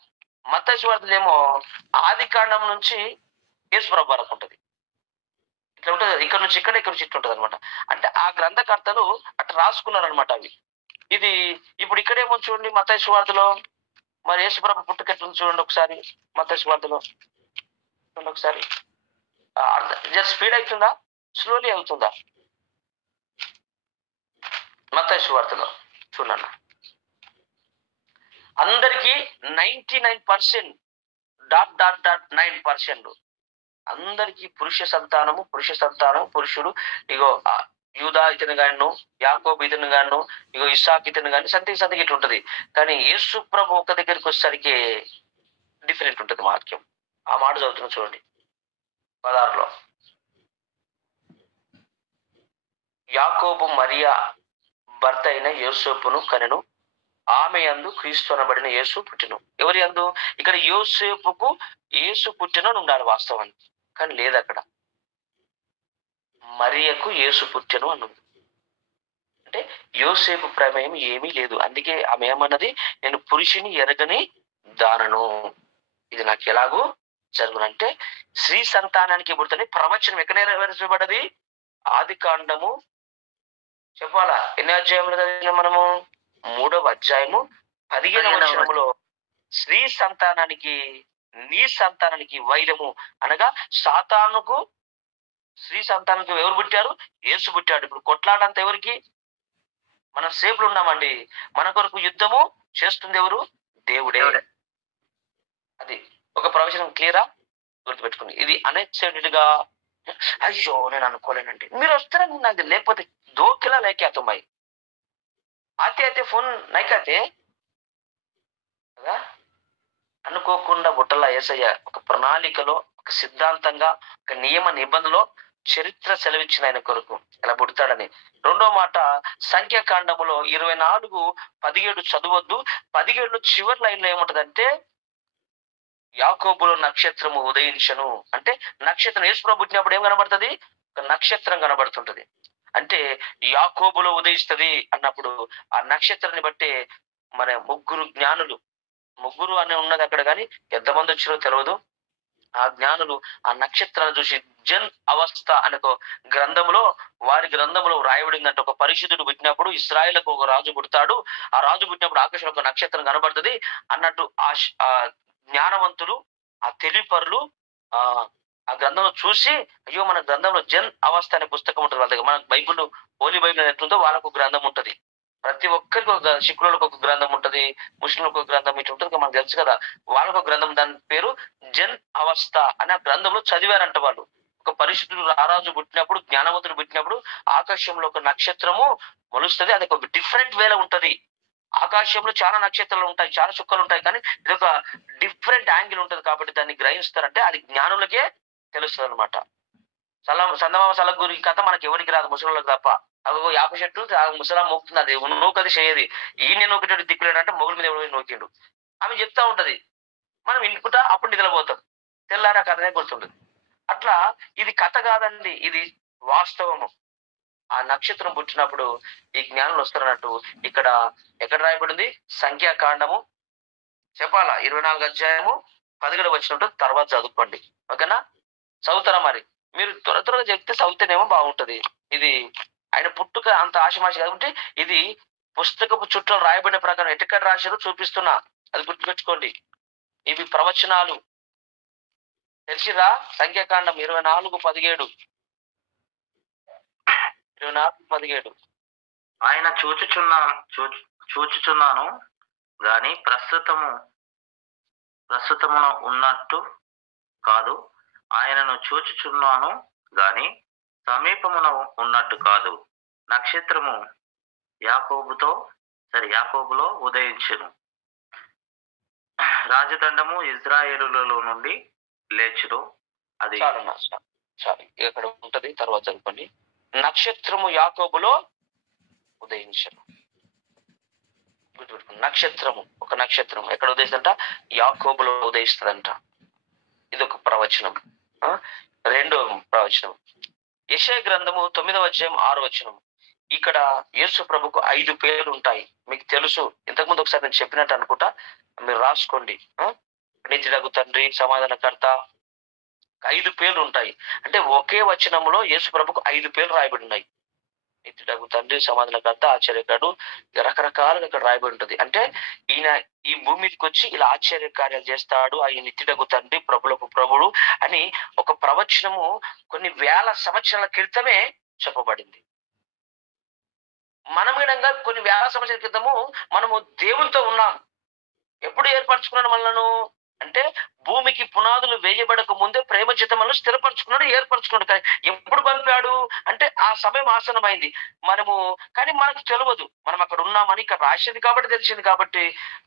మత్తయి సువార్తలో ఏమో ఆది కాండం నుంచి యేసుప్రభు వరకు ఉంటది. ఇట్లా ఉంటది, ఇక్కడ నుంచి ఇక్కడ నుంచి ఇట్లా ఉంటది అనమాట. అంటే ఆ గ్రంథకర్తలు అట్లా రాసుకున్నారు అనమాట అవి. ఇది ఇప్పుడు ఇక్కడేమో చూడండి మత్తయి సువార్తలో మరి యేసుప్రభు పుట్టుకెట్లను చూడండి ఒకసారి. మత్తయి సువార్తలో చూడండి ఒకసారి. జస్ట్ స్పీడ్ అవుతుందా, స్లోలీ అవుతుందా? మత్తయి సువార్తలో చూడండి. అందరికీ 99% .9% అందరికీ పురుష సంతానం, పురుషుడు. ఇగో యూదా ఇతను గాను, యాకోబు ఇతను గాను, ఇగో ఇస్సాకు ఇతను గాని, సంథింగ్ ఇట్లా ఉంటది. కానీ యేసు ప్రభు ఒక దగ్గరికి వచ్చేసరికి డిఫరెంట్ ఉంటది వాక్యం. ఆ మాట చదువుతున్నా చూడండి 16లో. యాకోబు మరియా భర్త అయిన యోసేపును కనెను, ఆమె యందు క్రీస్తు అనబడిన యేసు పుట్టెను. ఎవరి యందు? ఇక్కడ యోసేపుకు యేసు పుట్టెను అని ఉండాలి వాస్తవానికి, కానీ లేదు అక్కడ. మరియకు యేసు పుట్టెను అని ఉంది. అంటే యోసేపు ప్రమేయం ఏమీ లేదు. అందుకే ఆమె ఏమన్నది? నేను పురుషుని ఎరగని దానను, ఇది నాకు ఎలాగూ జరుగునంటే స్త్రీ సంతానానికి పుడుతుంది. ప్రవచనం ఎక్కడ నెరవేర్చబడ్డది? ఆది కాండము చెప్పాలా ఎన్ని అధ్యాయంలో చదివిన మనము? 3వ అధ్యాయము 15వ వచనములో స్త్రీ సంతానానికి నీ సంతానానికి వైరము అనగా సాతానుకు స్త్రీ సంతానానికి ఎవరు పుట్టారు? యేసు పుట్టాడు. ఇప్పుడు కొట్లాడంత ఎవరికి? మనం సేపులు ఉన్నామండి. మన కొరకు యుద్ధము చేస్తుంది ఎవరు? దేవుడే. అది ఒక ప్రవచనం క్లియరా? గుర్తుపెట్టుకుని. ఇది అన్ఎక్స్పెక్టెడ్ గా అయ్యో నేను అనుకోలేనండి, మీరు వస్తారని నాకు, లేకపోతే దోకిలా లేకే తుమ్మాయి ఆతే ఫోన్ నైకాతే కదా. అనుకోకుండా బుట్టలా ఏసయ్య ఒక ప్రణాళికలో, ఒక సిద్ధాంతంగా, ఒక నియమ నిబంధనలో చరిత్ర సెలవిచ్చిన ఆయన కొరకు ఇలా పుడతాడని. రెండో మాట సంఖ్యాకాండములో 24:17 చదవద్దు. 17 చివరి లైన్ లో ఏముంటదంటే యాకోబులో నక్షత్రము ఉదయించను అంటే నక్షత్రం. యేసుప్రభు పుట్టినప్పుడు ఏం కనబడుతుంది? ఒక నక్షత్రం కనబడుతుంటది. అంటే యాకోబులో ఉదయిస్తుంది అన్నప్పుడు ఆ నక్షత్రాన్ని బట్టే మన ముగ్గురు జ్ఞానులు, ముగ్గురు అని ఉన్నది అక్కడ, కానీ ఎంతమంది వచ్చారో తెలియదు. ఆ జ్ఞానులు ఆ నక్షత్రాన్ని చూసి జన్ అవస్థ అనే ఒక గ్రంథంలో వారి గ్రంథంలో రాయబడిందంటే ఒక పరిశుద్ధుడు పుట్టినప్పుడు ఇస్రాయేలుకు ఒక రాజు పుడతాడు, ఆ రాజు పుట్టినప్పుడు ఆకాశంలో ఒక నక్షత్రం కనబడుతుంది అన్నట్టు ఆ జ్ఞానవంతులు ఆ తెలివిపరులు ఆ ఆ గ్రంథంలో చూసి అయ్యో మన గ్రంథంలో జన్ అవస్థ అనే పుస్తకం ఉంటుంది వాళ్ళ దగ్గర. మన బైబుల్ హోలీ బైబుల్ ఎట్లుందో వాళ్ళకు గ్రంథం ఉంటది. ప్రతి ఒక్కరికి ఒక శిక్కులకు ఒక గ్రంథం ఉంటది, ముస్లింలకు ఒక గ్రంథం ఇట్లా ఉంటుంది మనకు తెలుసు కదా. వాళ్ళకు ఒక గ్రంథం, దాని పేరు జన్ అవస్థ అనే గ్రంథంలో చదివారంట వాళ్ళు. ఒక పరిశుద్ధుడు రారాజు పుట్టినప్పుడు, జ్ఞానవంతుడు పుట్టినప్పుడు ఆకాశంలో ఒక నక్షత్రము మొలుస్తుంది. అది ఒక డిఫరెంట్ వేలో ఉంటది. ఆకాశంలో చాలా నక్షత్రాలు ఉంటాయి, చాలా చుక్కలు ఉంటాయి, కానీ ఇది ఒక డిఫరెంట్ యాంగిల్ ఉంటది. కాబట్టి దాన్ని గ్రహిస్తారంటే అది జ్ఞానులకే తెలుస్తుంది అనమాట. చందమామ సలగురి కథ మనకి ఎవరికి రాదు, ముసలిళ్ళకి తప్ప. అగో యాప చెట్టు ముసలాం మోపుతుంది, అది నూకది చేయది. ఈయన నూకేటట్టు దిక్కులేడంటే మొగుల మీద ఎవరు నూకిండు ఆమె చెప్తా ఉంటది. మనం ఇంపుట అప్పుడు నిద్రపోతాం, తెల్లారా కథనే గుర్తుండదు. అట్లా ఇది కథ కాదండి, ఇది వాస్తవము. ఆ నక్షత్రం పుట్టినప్పుడు ఈ జ్ఞానులు వస్తున్నట్టు ఇక్కడ ఎక్కడ రాయబడింది? సంఖ్యాకాండము చెప్పాలా 24 అధ్యాయము 17 వచ్చినట్టు తర్వాత చదువుకోండి, ఓకేనా? చదువుతారా మరి? మీరు త్వరగా చెప్తే చదివితేనేమో బాగుంటది. ఇది ఆయన పుట్టుక అంత ఆశమాష కాబట్టి ఇది పుస్తకపు చుట్టూ రాయబడిన ప్రకారం ఎక్కడ రాశారో చూపిస్తున్నా, అది గుర్తుపెట్టుకోండి. ఇవి ప్రవచనాలు, తెలిసిరా? సంఖ్యాకాండం 24:17 24:17 ఆయన చూచుచున్నాను గాని ప్రస్తుతమున ఉన్నట్టు కాదు, ఆయనను చూచుచున్నాను గాని సమీపమున ఉన్నట్టు కాదు. నక్షత్రము యాకోబులో ఉదయించును, రాజదండము ఇజ్రాయేలులలో నుండి లేచును. అది చాలు ఇక్కడ ఉంటది, తర్వాత చదువుకోండి. నక్షత్రము యాకోబులో ఉదయించను. నక్షత్రము, ఒక నక్షత్రం ఎక్కడ ఉదయిస్తుందంట? యాకోబులో ఉదయిస్తుందంట. ఇది ఒక ప్రవచనం. రెండో ప్రవచనం యెషయా గ్రంథము 9వ అధ్యాయం 6వ వచనం. ఇక్కడ యేసు ప్రభుకు 5 పేర్లు ఉంటాయి, మీకు తెలుసు. ఇంతకుముందు ఒకసారి నేను చెప్పినట్టు అనుకుంటా, మీరు రాసుకోండి. నీతిడగు తండ్రి, సమాధానకర్త, 5 పేర్లు ఉంటాయి. అంటే ఒకే వచనంలో యేసు ప్రభుకు 5 పేర్లు రాయబడి ఉన్నాయి. నిత్యుడగు తండ్రి, సమాధానకర్త, ఆశ్చర్యకారుడు, రకరకాలుగా ఇక్కడ రాయబడి ఉంటుంది. అంటే ఈయన ఈ భూమి మీదకి వచ్చి ఇలా ఆశ్చర్య కార్యాలు చేస్తాడు, ఆ నిత్యుడగు తండ్రి, ప్రభులకు ప్రభుడు అని ఒక ప్రవచనము కొన్ని వేల సంవత్సరాల క్రితమే చెప్పబడింది. మనం విధంగా కొన్ని వేల సంవత్సరాల క్రితము మనము దేవునితో ఉన్నాం. ఎప్పుడు ఏర్పరచుకున్నాడు మనలను అంటే భూమికి పునాదులు వేయబడక ముందే ప్రేమ చిత్తములను స్థిరపరచుకున్నాడు, ఏర్పరచుకున్నాడు. కానీ ఎప్పుడు పంపాడు అంటే ఆ సమయం ఆసనమైంది. కానీ మనకు తెలియదు మనం అక్కడ ఉన్నామని. ఇక్కడ రాసింది కాబట్టి తెలిసింది, కాబట్టి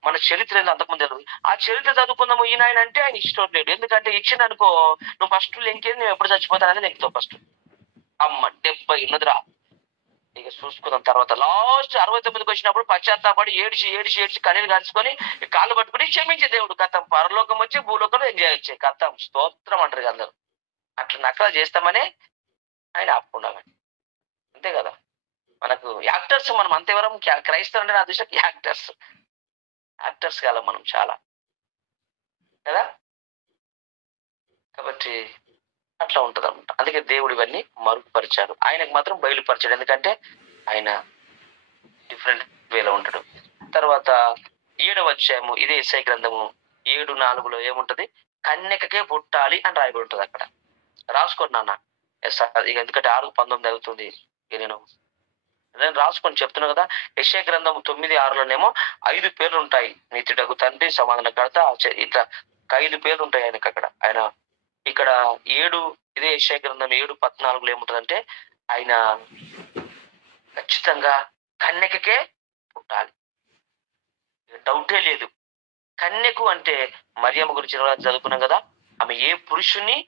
మన చరిత్ర ఏందో అంతకుముందు తెలియదు. ఆ చరిత్ర చదువుకుందాము. ఈయన అంటే ఆయన ఇష్టం లేదు. ఎందుకంటే ఇచ్చింది అనుకో, నువ్వు ఫస్ట్ లెంకేది, నువ్వు ఎప్పుడు చచ్చిపోతానని లెంకుతావు ఫస్ట్. అమ్మ 70 ఉన్నదిరా, ఇక చూసుకుందాం తర్వాత. లాస్ట్ 69కి వచ్చినప్పుడు పశ్చాత్తాపడి ఏడిచి కన్నీరు కాల్చుకొని కాళ్ళు పట్టుకుని క్షమించే దేవుడు. కథం పరలోకం వచ్చి భూలోకంలో ఎంజాయ్ వచ్చాయి. కథం స్తోత్రం అంటారు అందరు. అట్లా నకలా చేస్తామని ఆయన ఆపుకున్నామని, అంతే కదా. మనకు యాక్టర్స్, మనం అంతేవరం క్రైస్తవులు అంటే నా దృష్టికి యాక్టర్స్ కాలం మనం చాలా కదా. కాబట్టి అట్లా ఉంటది అనమాట. అందుకే దేవుడు ఇవన్నీ మరుగుపరిచాడు, ఆయనకు మాత్రం బయలుపరిచాడు. ఎందుకంటే ఆయన డిఫరెంట్ వేలో ఉంటాడు. తర్వాత 7వ అధ్యాయము ఇదే యెషయా గ్రంథము 7:4 ఏముంటది? కన్యకకే పుట్టాలి అని రాయబడి ఉంటుంది అక్కడ. రాసుకున్నాను ఇక, ఎందుకంటే 6:19 అవుతుంది. నేను రాసుకొని చెప్తున్నా కదా. యెషయా గ్రంథం 9:6లోనేమో 5 పేర్లు ఉంటాయి. నీతిడగు తండ్రి, సమాధానకర్త, ఇట్లా 5 పేర్లు ఉంటాయి ఆయనకు అక్కడ. ఆయన ఇక్కడ ఇదే యెషయా గ్రంథం 7:14 ఏముంటదంటే ఆయన ఖచ్చితంగా కన్యకకే పుట్టాలి, డౌటే లేదు. కన్యకు అంటే మరియమ్మ గురించి చదువుకున్నాం కదా. ఆమె ఏ పురుషుణ్ణి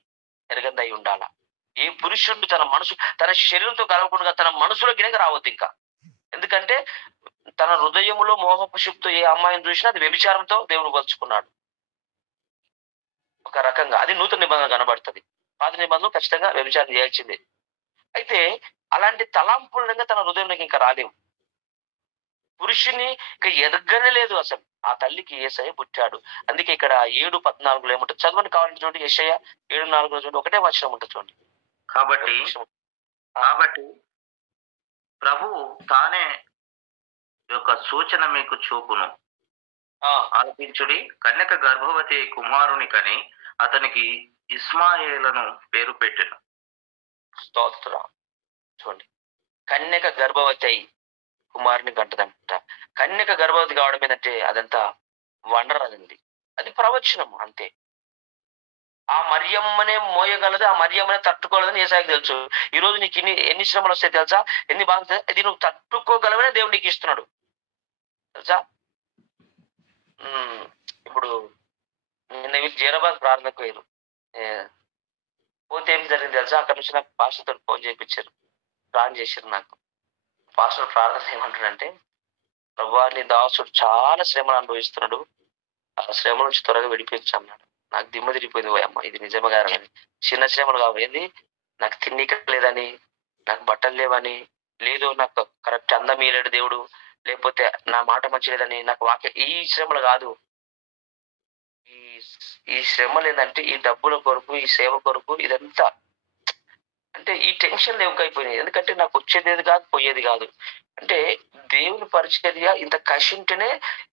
ఎరగందై ఉండాల. ఏ పురుషుడు తన శరీరంతో కలవకుండా తన మనసులో గినక రావద్దు ఇంకా. ఎందుకంటే తన హృదయములో మోహపు శక్తితో ఏ అమ్మాయిని చూసినా అది వ్యభిచారంతో దేవుడు పలుచుకున్నాడు ఒక రకంగా. అది నూతన నిబంధన కనబడుతుంది. పాత నిబంధనలు ఖచ్చితంగా వ్యభిచారం చేయాల్సిందే. అయితే అలాంటి తలాంపులంగా తన హృదయంలోకి ఇంకా రాలేవు. పురుషుని ఇంకా ఎదగనే లేదు అసలు. ఆ తల్లికి యేసయ్య పుట్టాడు. అందుకే ఇక్కడ 7:14 ఏముంటుంది చదవండి, కావాలంటే చూడండి. యెషయా 7:4 చూడండి, ఒకటే వచనం ఉంటుంది చూడండి. కాబట్టి కాబట్టి ప్రభువు తానే యొక్క సూచన మీకు చూపును. ఆలకించుడి, కన్యక గర్భవతి కుమారుని కని అతనికి ఇస్మాయేలను పేరు పెట్టెను. స్తోత్రం. చూడండి, కన్యక గర్భవతి అయి కుమారుని కంటదంట. కన్యక గర్భవతి కావడం ఏంటంటే అదంతా వండర్, అది ప్రవచనం అంతే. ఆ మరియమ్మనే మోయగలదు, ఆ మరియమ్మనే తట్టుకోగలదని యేసయ్యకు తెలుసు. ఈ రోజు నీకు ఎన్ని శ్రమలు వస్తాయి తెలుసా, ఎన్ని బాధ, ఇది నువ్వు తట్టుకోగలవనే దేవుడు నీకు ఇస్తున్నాడు తెలుసా. ఇప్పుడు నిన్న జీరాబాద్ ప్రార్థనకు వేరు పోతే ఏం జరిగింది తెలుసా, అక్కడ నుంచి నాకు పాస్టర్తో ఫోన్ చేయించారు, ప్రార్థన చేశారు. నాకు పాస్టర్ ప్రార్థన ఏమంటాడంటే, ప్రభువా నీ దాసుడు చాలా శ్రమలు అనుభవిస్తున్నాడు, ఆ శ్రమ నుంచి త్వరగా విడిపించన్నాడు. నాకు దిమ్మ తిరిగిపోయింది, అమ్మ ఇది నిజమే కాదని. చిన్న శ్రమలు కావాలి, నాకు తిన్నిక లేదని, నాకు బట్టలు లేవని, లేదు నాకు కరెక్ట్ అందం ఇయ్యలేడు దేవుడు, లేకపోతే నా మాట మంచి లేదని, నాకు వాక్య, ఈ శ్రమలు కాదు. ఈ శ్రమలు ఏంటంటే ఈ డబ్బుల కొరకు, ఈ సేవ కొరకు, ఇదంతా అంటే ఈ టెన్షన్లు ఎక్కువైపోయినాయి. ఎందుకంటే నాకు వచ్చేది కాదు, పోయేది కాదు. అంటే దేవుని పరిచర్య ఇంత కసి ఉంటేనే,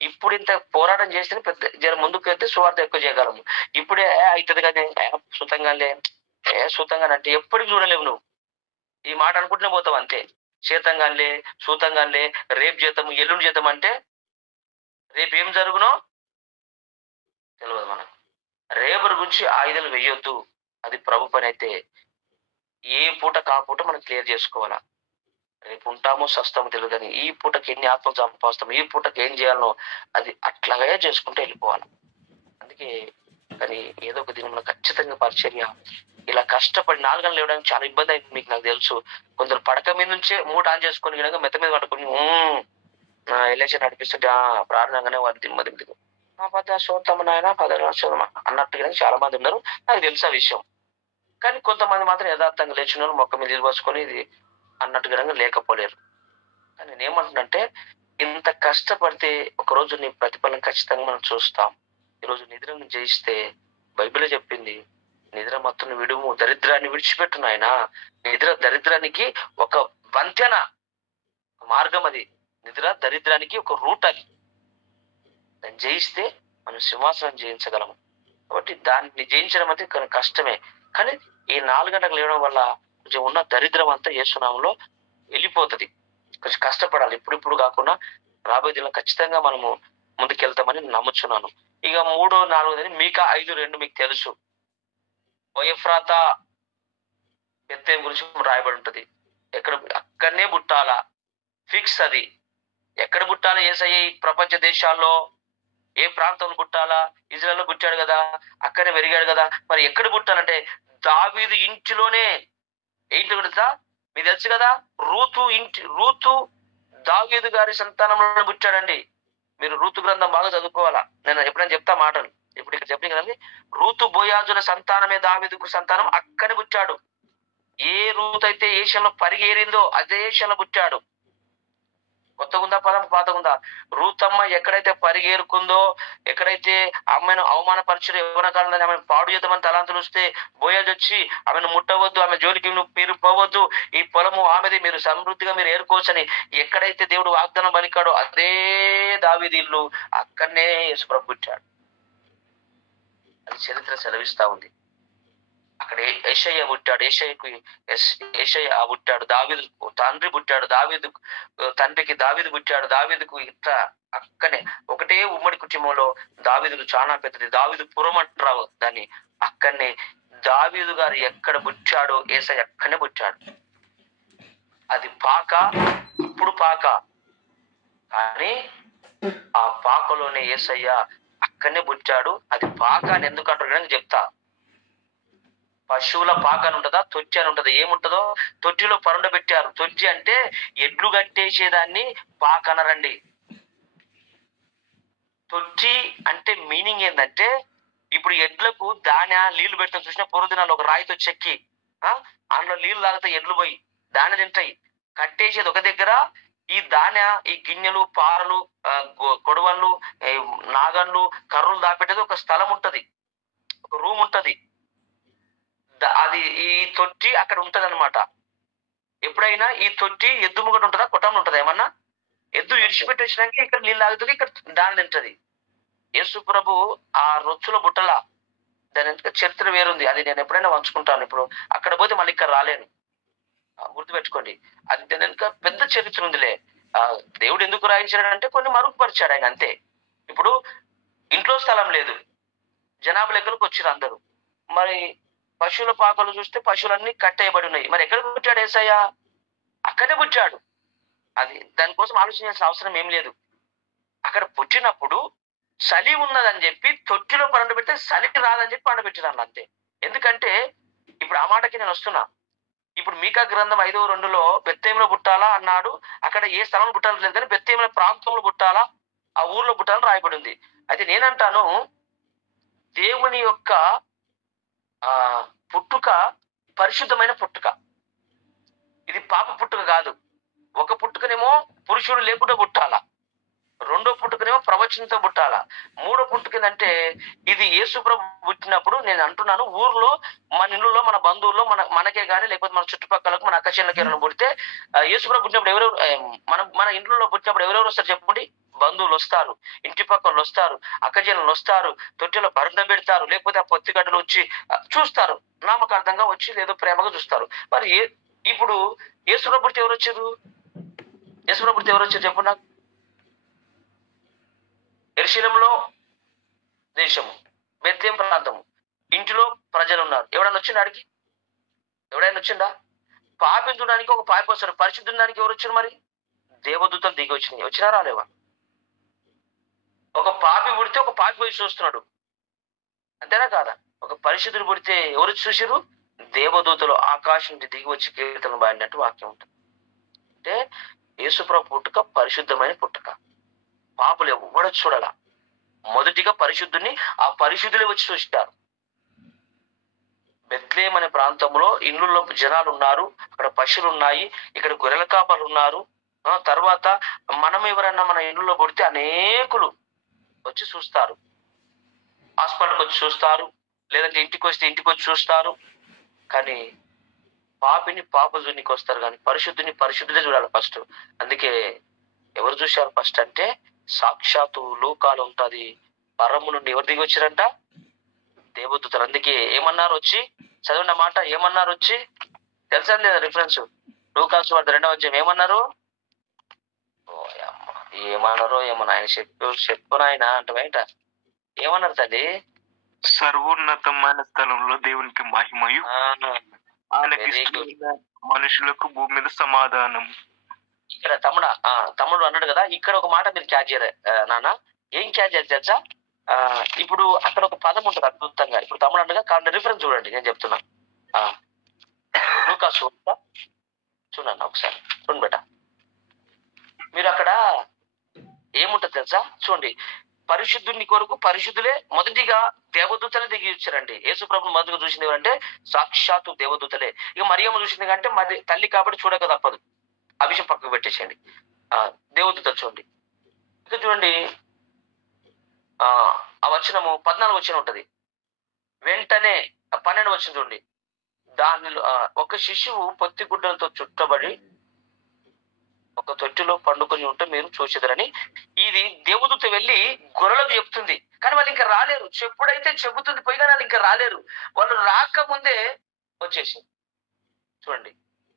ఇప్పుడు ఇంత పోరాటం చేస్తేనే పెద్ద జర ముందుకు వెళ్తే సువార్త ఎక్కువ చేయగలము. ఇప్పుడే అవుతుంది కదా, సుతంగానే అంటే ఎప్పటికి చూడలేవు నువ్వు. ఈ మాట అనుకుంటూనే పోతావు అంతే. చేతంగానే సూతంగానే, రేపు చేద్దాము ఎల్లుండి చేద్దాం అంటే రేపు ఏం జరుగునో తెలియదు మనకు. రేపటి గురించి ఆయుధాలు వేయొద్దు, అది ప్రభు పని. అయితే ఏ పూట కాపూట మనం క్లియర్ చేసుకోవాలా. రేపు ఉంటామో సస్తామో తెలియదు, కానీ ఈ పూటకి ఎన్ని ఆత్మలు సంపాదిస్తామో, ఈ పూటకి ఏం చేయాలనో అది అట్లాగే చేసుకుంటూ వెళ్ళిపోవాలి. అందుకే కానీ ఏదో ఒక దినంలో ఖచ్చితంగా పరిచర్య ఇలా కష్టపడి 4 గంటలు లేవడానికి చాలా ఇబ్బంది అయింది మీకు, నాకు తెలుసు. కొందరు పడక మీద నుంచే మూట ఆన్ చేసుకుని కనుక మెత్త మీద పట్టుకుని ఎలక్షన్ నడిపిస్తుంటే ప్రారంభంగానే వారు దిమ్మది పద చూద్దాం నాయన, పద చూద్దామా అన్నట్టుగా చాలా మంది ఉన్నారు, నాకు తెలుసు ఆ విషయం. కానీ కొంతమంది మాత్రం యథార్థంగా లేచిన వాళ్ళు మొక్క మీద నిలబసుకొని ఇది అన్నట్టుగా లేకపోలేరు. కానీ నేనేమంటున్నంటే, ఇంత కష్టపడితే ఒకరోజు నీ ప్రతిఫలం ఖచ్చితంగా మనం చూస్తాం. ఈరోజు నిద్రను జయిస్తే బైబిలే చెప్పింది, నిద్ర మత్తును విడుము, దరిద్రాన్ని విడిచిపెట్టు నాయన. నిద్ర దరిద్రానికి ఒక వంతెన మార్గం, అది నిద్ర దరిద్రానికి ఒక రూట్. అది దాన్ని జయిస్తే మనం సింహాసనం జయించగలము. కాబట్టి దాన్ని జయించడం అంటే కష్టమే. కానీ ఈ 4 గంటలకు లేవడం వల్ల కొంచెం ఉన్న దరిద్రం అంతా యేసునామంలో వెళ్ళిపోతుంది. కొంచెం కష్టపడాలి, ఇప్పుడు కాకుండా రాబోయే దినం ఖచ్చితంగా మనము ముందుకెళ్తామని నమ్ముచున్నాను. ఇక 3, 4 మీకా 5:2 మీకు తెలుసు. ఎఫ్రాతా బెత్లెహేము గురించి రాయబడి ఉంటది. అక్కడనే పుట్టాలా, ఫిక్స్ అది. ఎక్కడ పుట్టాలా యేసయ్య? ఈ ప్రపంచ దేశాల్లో ఏ ప్రాంతంలో పుట్టాలా? ఇజ్రాయెల్లో పుట్టాడు కదా, అక్కడే పెరిగాడు కదా. మరి ఎక్కడ పుట్టాలంటే దావీదు ఇంటిలోనే. ఏంటి తెలుసా మీకు తెలుసు కదా, రూతు దావీదు గారి సంతానంలో పుట్టాడండి. మీరు రూతు గ్రంథం బాగా చదువుకోవాలా, నేను ఎప్పుడైనా చెప్తా మాటలు. ఇప్పుడు ఇక్కడ చెప్పిన కదండి, రూతు బోయాజుల సంతానమే దావీదుకు సంతానం, అక్కడే పుట్టాడు. ఏ రూతు అయితే ఏషియాలో పరిగేరిందో అదే ఏషియాలో పుట్టాడు. కొత్తగుందా పదం, పాతగుందా? రూతమ్మ ఎక్కడైతే పరిగేరుకుందో, ఎక్కడైతే అమ్మాయిని అవమానపరచడు, యవ్వన కాలంలో ఆమెను పాడు చేద్దామని తలాంతులు వస్తే బోయాజు వచ్చి ఆమెను ముట్టవద్దు, ఆమె జోలికి మీరు పోవద్దు, ఈ పొలము ఆమెది, మీరు సమృద్ధిగా మీరు ఏరుకోవచ్చని ఎక్కడైతే దేవుడు వాగ్దానం పలికాడో అదే దావీదు ఇల్లు, అక్కడనే యేసుప్రభు పుట్టాడు. అది చరిత్ర సెలవిస్తా ఉంది. అక్కడ యెషయా పుట్టాడు, యెషయా పుట్టాడు, దావీదు తండ్రి పుట్టాడు, దావీదు తండ్రికి దావీదు పుట్టాడు, దావీదుకు ఇట్లా అక్కనే ఒకటే ఉమ్మడి కుటుంబంలో దావీదులు చాలా పెద్దది, దావీదు పురం అంటారు దాన్ని. అక్కడనే దావీదు గారు ఎక్కడ పుట్టాడో యేసయ్య అక్కడనే పుట్టాడు. అది పాక, ఇప్పుడు పాక, కానీ ఆ పాకలోనే యేసయ్య అక్కడనే పుట్టాడు. అది పాక అని ఎందుకు అంటారు చెప్తా. పశువుల పాక అని ఉంటుందా, తొట్టి అని ఉంటుందా? ఏముంటుందో తొట్టిలో పరుండ పెట్టారు. తొట్టి అంటే ఎడ్లు కట్టేసేదాన్ని పాక అనరండి. తొట్టి అంటే మీనింగ్ ఏంటంటే, ఇప్పుడు ఎడ్లకు దాని నీళ్లు పెడతాం చూసిన పొరుదినాలు ఒక రాయితో చెక్కి అందులో నీళ్లు తాగితే ఎడ్లు పోయి దాన్ని తింటాయి. కట్టేసేది ఒక దగ్గర, ఈ ధాన్య, ఈ గిన్నెలు, పారలు, కొడవళ్ళు, నాగన్లు, కర్రలు దాపెట్టేది ఒక స్థలం ఉంటది, ఒక రూమ్ ఉంటది. అది ఈ తొట్టి అక్కడ ఉంటది అనమాట. ఎప్పుడైనా ఈ తొట్టి ఎద్దు ముంగట ఉంటుందా, కొట్టంలో ఉంటుందా? ఏమన్నా ఎద్దు ఇడిచిపెట్టేసినాక ఇక్కడ నీళ్ళు ఆగుతుంది, ఇక్కడ దాని తింటది. యేసు ప్రభు ఆ రొచ్చుల బుట్టల, దాని వెనుక చరిత్ర వేరుంది. అది నేను ఎప్పుడైనా పంచుకుంటాను. ఇప్పుడు అక్కడ పోతే మళ్ళీ ఇక్కడ రాలేను, గుర్తుపెట్టుకోండి. అది దాని వెనుక పెద్ద చరిత్ర ఉందిలే. దేవుడు ఎందుకు రాయించాడంటే కొన్ని మరుగుపరిచాడు ఆయన, అంతే. ఇప్పుడు ఇంట్లో స్థలం లేదు, జనాభా లెక్కలకు వచ్చారు అందరూ. మరి పశువుల పాకలు చూస్తే పశువులన్నీ కట్టేయబడి ఉన్నాయి. మరి ఎక్కడ పుట్టాడు యేసయ్య? అక్కడే పుట్టాడు. అది దానికోసం ఆలోచించాల్సిన అవసరం ఏం లేదు. అక్కడ పుట్టినప్పుడు చలి ఉన్నదని చెప్పి తొట్టిలో పండబెడితే చలికి రాదని చెప్పి పండబెట్టినాను, అంతే. ఎందుకంటే ఇప్పుడు ఆ మాటకి నేను వస్తున్నా. ఇప్పుడు మీకా గ్రంథం 5:2 బెత్లెహేములో పుట్టాలా అన్నాడు. అక్కడ ఏ స్థలంలో పుట్టాలని లేదు, కానీ బెత్లెహేము ప్రాంతంలో పుట్టాలా, ఆ ఊర్లో పుట్టాలని రాయబడి ఉంది. అయితే నేనంటాను, దేవుని యొక్క పుట్టుక పరిశుద్ధమైన పుట్టుక. ఇది పాప పుట్టుక కాదు. ఒక పుట్టుకనేమో పురుషుడు లేకుండా పుట్టాలా, రెండో పుట్టుకనేమో ప్రవచనంతో పుట్టాలా, మూడో పుట్టుకనంటే ఇది యేసు ప్రభు పుట్టినప్పుడు నేను అంటున్నాను, ఊర్లో మన ఇళ్ళలో మన బంధువుల్లో మనకే గానీ లేకపోతే మన చుట్టుపక్కలకు మన అక్కచెల్లకి ఎవరైనా పుడితే యేసు ప్రభు పుట్టినప్పుడు ఎవరెవరు మన ఇంట్లో పుట్టినప్పుడు ఎవరెవరు వస్తారు చెప్పండి? బంధువులు వస్తారు, ఇంటి పక్కలు వస్తారు, అక్కచెల్లెలు వస్తారు, తొట్టిలో బరుండ పెడతారు, లేకపోతే ఆ పొత్తిగడ్డలు వచ్చి చూస్తారు, నామకార్థంగా వచ్చి లేదో ప్రేమగా చూస్తారు. మరి ఇప్పుడు యేసు ప్రభు పుడితే ఎవరు వచ్చారు? యేసు ప్రభు పుడితే ఎవరు వచ్చారు చెప్పండి నాకు? యెరూషలేములో దేశము, బెత్లెహేము ప్రాంతము, ఇంటిలో ప్రజలు ఉన్నారు. ఎవడన్నా వచ్చిండా ఆడికి? ఎవడైనా వచ్చిండా? పాపించడానికి ఒక పాపి వస్తారు, పరిశుద్ధడానికి ఎవరు వచ్చారు? మరి దేవదూతలు దిగి వచ్చినాయి. వచ్చినారా లేవా? ఒక పాపి పుడితే ఒక పాపి పోయి చూస్తున్నాడు, అంతేనా కాదా? ఒక పరిశుద్ధుడు పుడితే ఎవరు చూసారు? దేవదూతలు ఆకాశం నుండి దిగి వచ్చి కీర్తనలు పాడినట్టు వాక్యం ఉంటుంది. అంటే యేసుప్రభు పుట్టుక పరిశుద్ధమైన పుట్టుక. పాపులు ఎవడ చూడాల, మొదటిగా పరిశుద్ధుని ఆ పరిశుద్ధులే వచ్చి చూస్తారు. బెత్లెహేము అనే ప్రాంతంలో ఇండ్లలో జనాలు ఉన్నారు, అక్కడ పశువులు ఉన్నాయి, ఇక్కడ గొర్రెల కాపలు ఉన్నారు. తర్వాత మనం ఎవరన్నా మన ఇండ్లలో పుడితే అనేకులు వచ్చి చూస్తారు, హాస్పిటల్కి వచ్చి చూస్తారు, లేదంటే ఇంటికి వస్తే ఇంటికి వచ్చి చూస్తారు. కానీ పాపిని పాపజునికి వస్తారు, కానీ పరిశుద్ధుని పరిశుద్ధులే చూడాలి ఫస్ట్. అందుకే ఎవరు చూశారు ఫస్ట్ అంటే సాక్షాత్తు లోకాలు ఉంటది, పరము నుండి ఎవరు దిగి వచ్చారంట? దేవదూతలు. అందుకే ఏమన్నారు వచ్చి, చదివిన మాట ఏమన్నారు వచ్చి తెలుసా లేదా? రిఫరెన్స్ లూకా సువార్త 2వ అధ్యాయం ఏమన్నారు? ఏమన్నారో ఏమన్నా ఆయన చెప్పు నాయన అంటే బయట ఏమన్నారు తల్లి? సర్వోన్నతమైన స్థలంలో దేవునికి మహిమయు, మనుషులకు భూమి మీద సమాధానం. ఇక్కడ తమ్ముడు అన్నాడు కదా, ఇక్కడ ఒక మాట మీరు క్యాచ్ చేయరు నాన్న. ఏం క్యాచ్ చేయాలి తెలుసా? ఇప్పుడు అక్కడ ఒక పదం ఉంటుంది అద్భుతంగా. ఇప్పుడు తమ్ముడు అన్నగా కానీ రిఫరెన్స్ చూడండి, నేను చెప్తున్నా. లూకా సువార్త చూడండి ఒకసారి, చూడండి బేట. మీరు అక్కడ ఏముంటది తెలుసా? చూడండి, పరిశుద్ధుని కొరకు పరిశుద్ధులే మొదటిగా దేవదూతలే దిగి వచ్చారండి. యేసు ప్రభుని మొదటిగా చూసింది ఎవరంటే సాక్షాత్తు దేవదూతలే. ఇక మరియమ్మ చూసింది కంటే మరి తల్లి కాబట్టి చూడక తప్పదు, ఆ విషయం పక్కకు పెట్టేసేయండి. దేవదూతలు చూడండి. ఇక చూడండి, ఆ వచనము 14 వచనం ఉంటది. వెంటనే 12 వచనం చూడండి. దానిలో ఒక శిశువు పొత్తి గుడ్డలతో చుట్టబడి ఒక తొట్టిలో పండుకొని ఉంటే మీరు చూసేదరని ఇది దేవదూత వెళ్ళి గొర్రెలకు చెప్తుంది. కానీ వాళ్ళు ఇంకా రాలేరు. చెప్పుడైతే చెబుతుంది పోయిగా వాళ్ళు ఇంకా రాలేరు. వాళ్ళు రాకముందే వచ్చేసి చూడండి,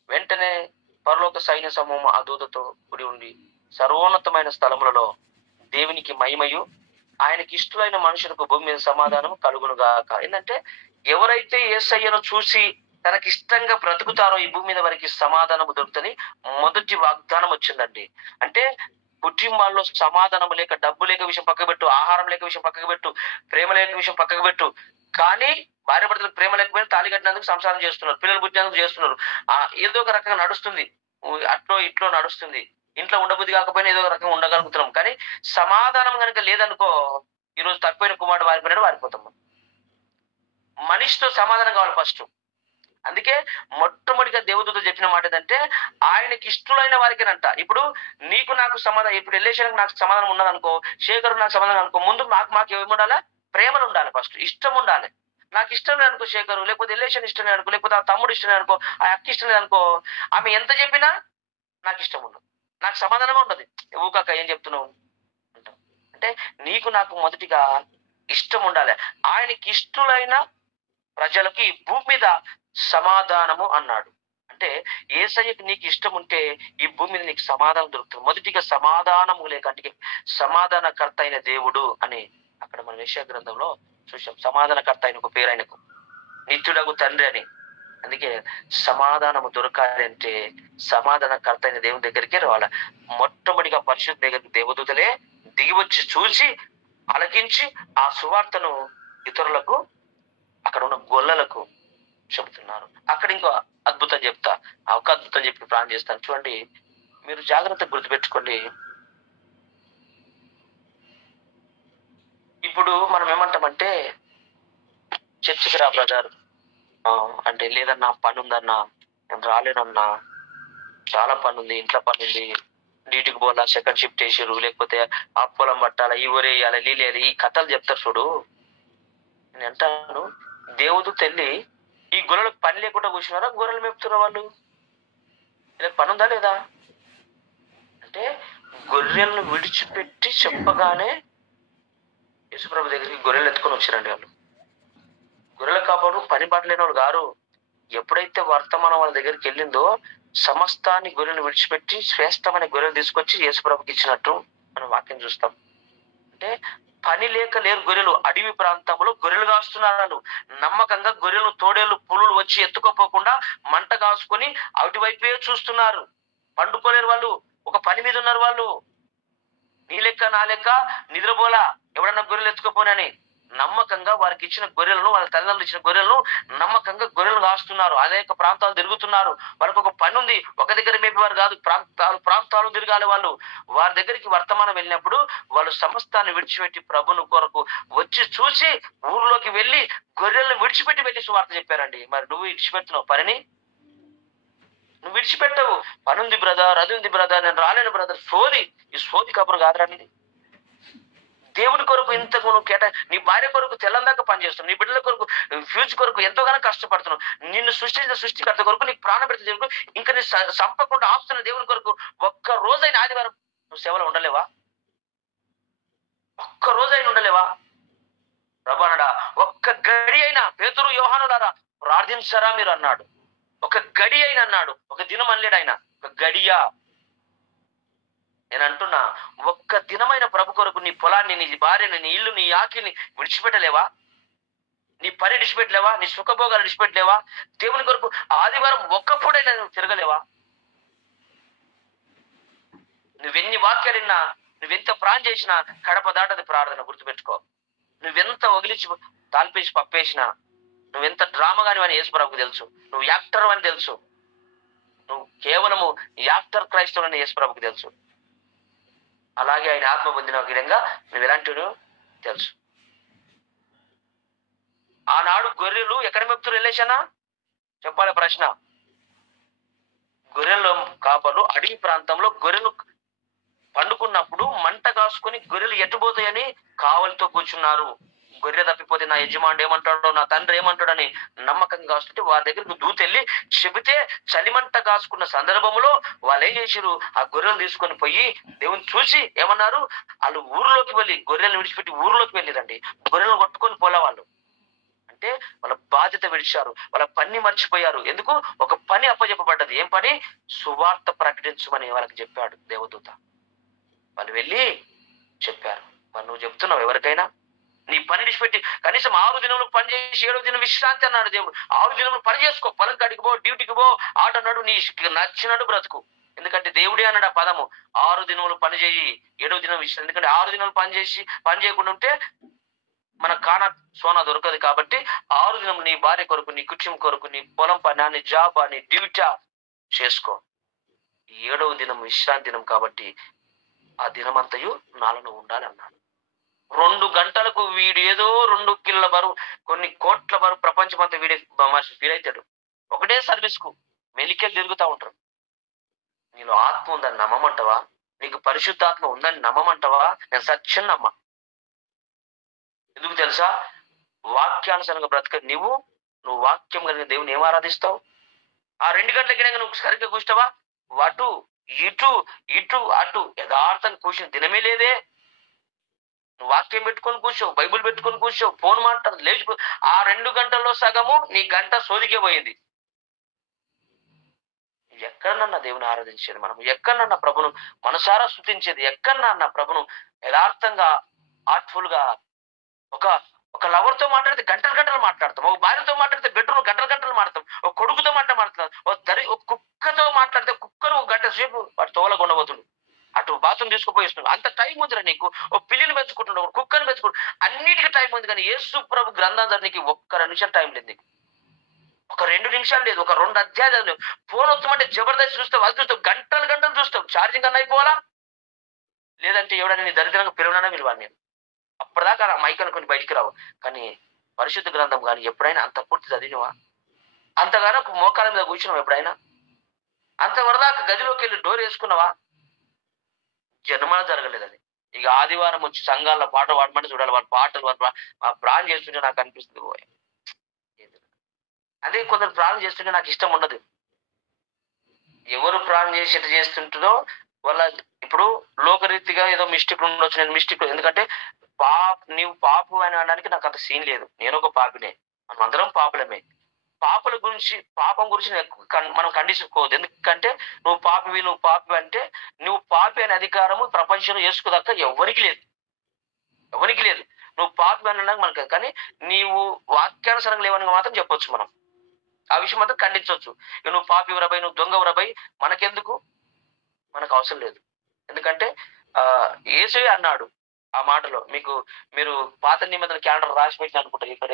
వెంటనే పరలోక సైన్య సమూహం ఆ దూతతో కూడి ఉండి సర్వోన్నతమైన స్థలములలో దేవునికి మహిమయు, ఆయనకి ఇష్టమైన మనుషులకు భూమి మీద సమాధానం కలుగునుగాక. ఏంటంటే ఎవరైతే యేసయ్యను చూసి తనకి ఇష్టంగా బ్రతుకుతారో ఈ భూమి మీద వారికి సమాధానం దొరుకుతుంది. మొదటి వాగ్దానం వచ్చిందండి. అంటే కుటుంబాల్లో సమాధానం లేక, డబ్బు లేక విషయం పక్కకు పెట్టు, ఆహారం లేక విషయం పక్కకు పెట్టు, ప్రేమ లేక విషయం పక్కకు పెట్టు. కానీ భార్య భర్తలకు ప్రేమ లేకపోయినా తాళి కట్టినందుకు సంసారం చేస్తున్నారు, పిల్లలు పుట్టినందుకు చేస్తున్నారు. ఏదో ఒక రకంగా నడుస్తుంది, అట్లో ఇట్లో నడుస్తుంది. ఇంట్లో ఉండబుద్ధి కాకపోయినా ఏదో ఒక రకంగా ఉండగలుగుతున్నాం. కానీ సమాధానం కనుక లేదనుకో, ఈరోజు తప్పిపోయిన కుమారుడు వారిపోయినాడు, వారిపోతాం. మనిషితో సమాధానం కావాలి ఫస్ట్. అందుకే మొట్టమొదటిగా దేవదూత చెప్పిన మాట ఏంటంటే ఆయనకి ఇష్టలైన వారికేనంట. ఇప్పుడు నీకు నాకు సమాధానం, ఇప్పుడు రిలేషన్ నాకు సమాధానం ఉన్నదనుకో, శేఖర్ నాకు సమాధానం అనుకో, ముందు మాకు ఏమి ఉండాలి? ప్రేమలు ఉండాలి. ఫస్ట్ ఇష్టం ఉండాలి. నాకు ఇష్టం లేదనుకో శేఖరు, లేకపోతే రిలేషన్ ఇష్టం లేదనుకో, లేకపోతే ఆ తమ్ముడు ఇష్టం లేదనుకో, ఆ అక్క ఇష్టం లేదనుకో, ఆమె ఎంత చెప్పినా నాకు ఇష్టం ఉండదు, నాకు సమాధానమే ఉండదు. ఊకాక ఏం చెప్తున్నావు అంటాం. అంటే నీకు నాకు మొదటిగా ఇష్టం ఉండాలి. ఆయనకి ఇష్టలైన ప్రజలకి భూమి మీద సమాధానము అన్నాడు. అంటే యేసయ్యకి నీకు ఇష్టం ఉంటే ఈ భూమి మీద నీకు సమాధానం దొరుకుతుంది. మొదటిగా సమాధానము లేకంటే సమాధానకర్త అయిన దేవుడు అని అక్కడ మన యెషయా గ్రంథంలో చూసాం. సమాధానకర్త అయిన ఒక పేరు ఆయనకు, నిత్యుడగు తండ్రి అని. అందుకే సమాధానము దొరకాలి అంటే సమాధానకర్త అయిన దేవుని దగ్గరికి రావాలి. మొట్టమొదటిగా పరిశుద్ధ దగ్గరికి దేవదూతలే దిగి వచ్చి చూసి ఆలకించి ఆ సువార్తను ఇతరులకు, అక్కడ ఉన్న గొల్లలకు చెబుతున్నారు. అక్కడ ఇంకో అద్భుతం చెప్తా, ఒక అద్భుతం చెప్పి ప్లాన్ చేస్తాను. చూడండి, మీరు జాగ్రత్తగా గుర్తుపెట్టుకోండి. ఇప్పుడు మనం ఏమంటామంటే చర్చికి రా బ్రదర్ అంటే, లేదన్నా పని ఉందన్నా, నేను రాలేనన్నా, చాలా పని ఉంది, ఇంట్లో పని ఉంది, డ్యూటీకి పోవాలా, సెకండ్ షిఫ్ట్ వేసారు, లేకపోతే ఆ పొలం పట్టాలా, ఈ ఊరే వేయాలి, నీళ్ళు ఈ కథలు చెప్తారు చూడు. నేను అంటాను, దేవుడు తెల్లి ఈ గొర్రెలకు పని లేకుండా కూర్చున్నారా? గొర్రెలు మేపుతున్నారు వాళ్ళు. ఇలా పని ఉందా లేదా అంటే, గొర్రెలను విడిచిపెట్టి చెప్పగానే యేసుప్రభు దగ్గరికి గొర్రెలు ఎత్తుకొని వచ్చారండి వాళ్ళు. గొర్రెల కాపాడు పని పడలేని వాళ్ళు గారు. ఎప్పుడైతే వర్తమానం వాళ్ళ దగ్గరికి వెళ్ళిందో సమస్తాన్ని గొర్రెలు విడిచిపెట్టి శ్రేష్టమైన గొర్రెలు తీసుకొచ్చి యేసుప్రభుకి ఇచ్చినట్టు మనం వాక్యం చూస్తాం. అంటే పని లేక లేరు గొర్రెలు. అడవి ప్రాంతంలో గొర్రెలు కాస్తున్నారు. నమ్మకంగా గొర్రెలు, తోడేళ్లు, పులులు వచ్చి ఎత్తుకోపోకుండా మంట కాసుకొని అటువైపే చూస్తున్నారు. పండుకోలేరు వాళ్ళు, ఒక పని మీద ఉన్నారు వాళ్ళు. నీ లెక్క నా లెక్క నిద్రపోలా ఎవడన్నా గొర్రెలు ఎత్తుకోపోనని నమ్మకంగా వారికి ఇచ్చిన గొర్రెలను, వాళ్ళ తల్లిదండ్రులు ఇచ్చిన గొర్రెలను నమ్మకంగా గొర్రెలు కాస్తున్నారు. అనేక ప్రాంతాలు తిరుగుతున్నారు. వాళ్ళకి ఒక పని ఉంది. ఒక దగ్గర మేపేవారు కాదు, ప్రాంతాలు తిరగాలి వాళ్ళు. వారి దగ్గరికి వర్తమానం వెళ్ళినప్పుడు వాళ్ళు సమస్తాన్ని విడిచిపెట్టి ప్రభుని కొరకు వచ్చి చూసి ఊర్లోకి వెళ్ళి గొర్రెలను విడిచిపెట్టి వెళ్ళి సువార్త చెప్పారండి. మరి నువ్వు విడిచిపెడుతున్నావు పనిని? నువ్వు విడిచిపెట్టవు. పని ఉంది బ్రదర్, అది ఉంది బ్రదర్, నేను రాలేను బ్రదర్. సోది, ఈ సోది కబురు కాదురాని. దేవుడి కొరకు ఇంతకు నువ్వు నీ భార్య కొరకు తెల్లందాకా పనిచేస్తున్నావు, నీ బిడ్డల కొరకు, ఫ్యూచర్ కొరకు ఎంతోగానో కష్టపడుతున్నావు. నిన్ను సృష్టించిన సృష్టికర్త కొరకు, నీకు ప్రాణ పెడితే కొరకు, ఇంకా నీ సంపకుండా ఆపుతున్న దేవుని కొరకు ఒక్క రోజైన ఆదివారం నువ్వు సేవలో ఉండలేవా? ఒక్క రోజైనా ఉండలేవా? ప్రభు అన్నాడా, ఒక్క గడి అయినా పేతురు యోహానులారా ప్రార్థించరా మీరు అన్నాడు. ఒక గడి అయిన అన్నాడు, ఒక దినం అనలేడు ఆయన, ఒక గడియా. నేను అంటున్నా, ఒక్క దినమైన ప్రభు కొరకు నీ పొలాన్ని, నీ భార్యని, నీ ఇల్లు, నీ ఆకిని విడిచిపెట్టలేవా? నీ పని విడిచిపెట్టలేవా? నీ సుఖభోగాలు విడిచిపెట్టలేవా? దేవుని కొరకు ఆదివారం ఒక్కప్పుడైనా నువ్వు తిరగలేవా? నువ్వెన్ని వాక్యాలు విన్నా, నువ్వెంత ప్రాణం చేసినా కడప దాటది ప్రార్థన. గుర్తుపెట్టుకో. నువ్వెంత వగిలిచి తాల్పేసి పప్పేసినా, నువ్వెంత డ్రామాగాని అని యేసుప్రభుకు తెలుసు. నువ్వు యాక్టర్ అని తెలుసు. నువ్వు కేవలము యాక్టర్ క్రైస్తవులని యేసుప్రభుకు తెలుసు. అలాగే ఆయన ఆత్మ పొందిన విధంగా నువ్వు ఎలాంటి తెలుసు. ఆనాడు గొర్రెలు ఎక్కడ మెప్తురు రిలేషనా చెప్పాలి ప్రశ్న. గొర్రెల కాపర్లు అడవి ప్రాంతంలో గొర్రెలు పండుకున్నప్పుడు మంట కాసుకొని గొర్రెలు ఎట్టుపోతాయని కావలితో కూర్చున్నారు. గొర్రె తప్పిపోతే నా యజమానుడు ఏమంటాడో, నా తండ్రి ఏమంటాడని నమ్మకంగా కాస్తుంటే వారి దగ్గరకు దూతెళ్ళి చెబితే చలిమంట కాసుకున్న సందర్భంలో వాళ్ళు ఏం చేశారు, ఆ గొర్రెలు తీసుకొని పోయి దేవుని చూసి ఏమన్నారు, వాళ్ళు ఊర్లోకి వెళ్ళి గొర్రెలు విడిచిపెట్టి ఊర్లోకి వెళ్ళిరండి. గొర్రెలను కొట్టుకొని పోలే వాళ్ళు. అంటే వాళ్ళ బాధ్యత విడిచారు, వాళ్ళ పని మర్చిపోయారు. ఎందుకు? ఒక పని అప్పచెప్పబడ్డది. ఏం పని? సువార్త ప్రకటించమని వాళ్ళకి చెప్పాడు దేవదూత. వాళ్ళు వెళ్ళి చెప్పారు. మరి నువ్వు చెప్తున్నావు ఎవరికైనా? నీ పని విడిచిపెట్టి కనీసం 6 దినములు పని చేసి 7వ దినం విశ్రాంతి అన్నాడు దేవుడు. 6 దినములు పని చేసుకో, పొలం కాడికి పో, డ్యూటీకి పో, ఆట అన్నాడు, నీ నచ్చినట్టు బ్రతుకు. ఎందుకంటే దేవుడే అన్నాడు ఆ పదము. 6 దినములు పని చేయి, 7వ దినం విశ్రాంతి. ఎందుకంటే 6 దినాలు పని చేయకుండా ఉంటే మన కానా సోనా దొరకదు. కాబట్టి 6 దినం నీ భార్య కొరకు, నీ కుటుంబం కొరకు, నీ పొలం పని, నీ జాబ్, నీ డ్యూటీ చేసుకో. 7వ దినం విశ్రాంతి దినం కాబట్టి ఆ దినమంతయు నాలో ఉండాలన్నాడు. 2 గంటలకు వీడు ఏదో 2 కిలోల బరువు, కొన్ని కోట్ల బరువు ప్రపంచమంతా వీడే ఫీల్ అవుతాడు. ఒకటే సర్వీస్ కు మెలికలు తిరుగుతూ ఉంటారు. నీలో ఆత్మ ఉందని నమ్మమంటావా? నీకు పరిశుద్ధాత్మ ఉందని నమ్మమంటావా? నేను సత్యం నమ్మా. ఎందుకు తెలుసా? వాక్యానుసారంగా బ్రతక నువ్వు వాక్యం కలిగిన దేవుని ఏం ఆరాధిస్తావు? ఆ 2 గంటలకి నువ్వు సరిగ్గా కూర్చుంటావా? అటు ఇటు ఇటు అటు యథార్థంగా కూర్చుని దినమే లేదే. నువ్వు వాక్యం పెట్టుకొని కూర్చోవు, బైబుల్ పెట్టుకొని కూర్చోవు, ఫోన్ మాట్లాడు, లేచి ఆ 2 గంటల్లో సగము నీ గంట సోదికే పోయింది. ఎక్కడన్నా దేవుని ఆరాధించేది మనం? ఎక్కడన్నా ప్రభును మనసారా స్తుతించేది? ఎక్కడన్నా ప్రభును యథార్థంగా ఆర్ట్ఫుల్ గా ఒక లవర్ తో మాట్లాడితే గంటలు గంటలు మాట్లాడతాం, ఒక భార్యతో మాట్లాడితే బెడ్రూమ్ గంటలు గంటలు మాట్లాడతాం, ఒక కొడుకుతో మాట్లాడతాం, ఒక కుక్కతో మాట్లాడితే కుక్కను ఒక గంట సేపు వాడు తోలకు ఉండబోతుంది, అటు బాత్రూమ్ తీసుకుపోయిస్తున్నాడు. అంత టైం ఉందిరా నీకు. ఒక పిల్లిని పెంచుకుంటున్నావు, ఒక కుక్కని పెంచుకుంటు, అన్నిటికీ టైం ఉంది. కానీ యేసు ప్రభు గ్రంథం నీకు ఒక్క నిమిషం టైం లేదు. నీకు ఒక 2 నిమిషాలు లేదు, ఒక 2 అధ్యాయాలు లేవు. ఫోన్ వస్తామంటే జబర్దస్త్ చూస్తావు, అది చూస్తావు, గంటలు గంటలు చూస్తావు. ఛార్జింగ్ అన్న అయిపోవాలా, లేదంటే ఎవడైనా నీ దరిద్రంగా పిలవనన్నా పిలవాలి. నేను అప్పటిదాకా ఆ మైక్ అనుకుని బయటికి రావు. కానీ పరిశుద్ధ గ్రంథం కానీ ఎప్పుడైనా అంత పూర్తి చదివినవా? అంతగానో మోకాల మీద కూర్చున్నావు ఎప్పుడైనా? అంతవరదాకా గదిలోకి వెళ్ళి డోర్ వేసుకున్నావా? జన్మలో జరగలేదు అది. ఇక ఆదివారం వచ్చి సంఘాల్లో పాట పాడమంటే చూడాలి. వాళ్ళ పాటలు ప్రాణం చేస్తుంటే నాకు అనిపిస్తుంది. అదే కొందరు ప్రాణం చేస్తుంటే నాకు ఇష్టం ఉండదు. ఎవరు ప్రాణం చేసి ఎట్లా చేస్తుంటుందో వాళ్ళ ఇప్పుడు లోకరీతిగా ఏదో మిస్టేక్ ఉండొచ్చు. నేను మిస్టేక్, ఎందుకంటే నీవు పాపు అని అనడానికి నాకు అంత సీన్ లేదు. నేను ఒక పాపినే, మనం అందరం పాపులమే. పాపల గురించి, పాపం గురించి మనం ఖండించుకోవద్దు. ఎందుకంటే నువ్వు పాపి అంటే నువ్వు పాపి అనే అధికారము ప్రపంచంలో వేసుకోదక్క ఎవరికి లేదు, ఎవరికి లేదు. నువ్వు పాపి అని అనడానికి మనకు, కానీ నీవు వాక్యానుసారంగా లేవని మాత్రం చెప్పొచ్చు. మనం ఆ విషయం మాత్రం ఖండించవచ్చు. నువ్వు పాపి ఉరబై, నువ్వు దొంగ ఉరబై, మనకెందుకు? మనకు అవసరం లేదు. ఎందుకంటే యేసయ్య అన్నాడు ఆ మాటలో. మీరు పాత నిబంధన క్యాలెండర్ రాసి పెట్టిన అనుకుంటా. ఇక్కడ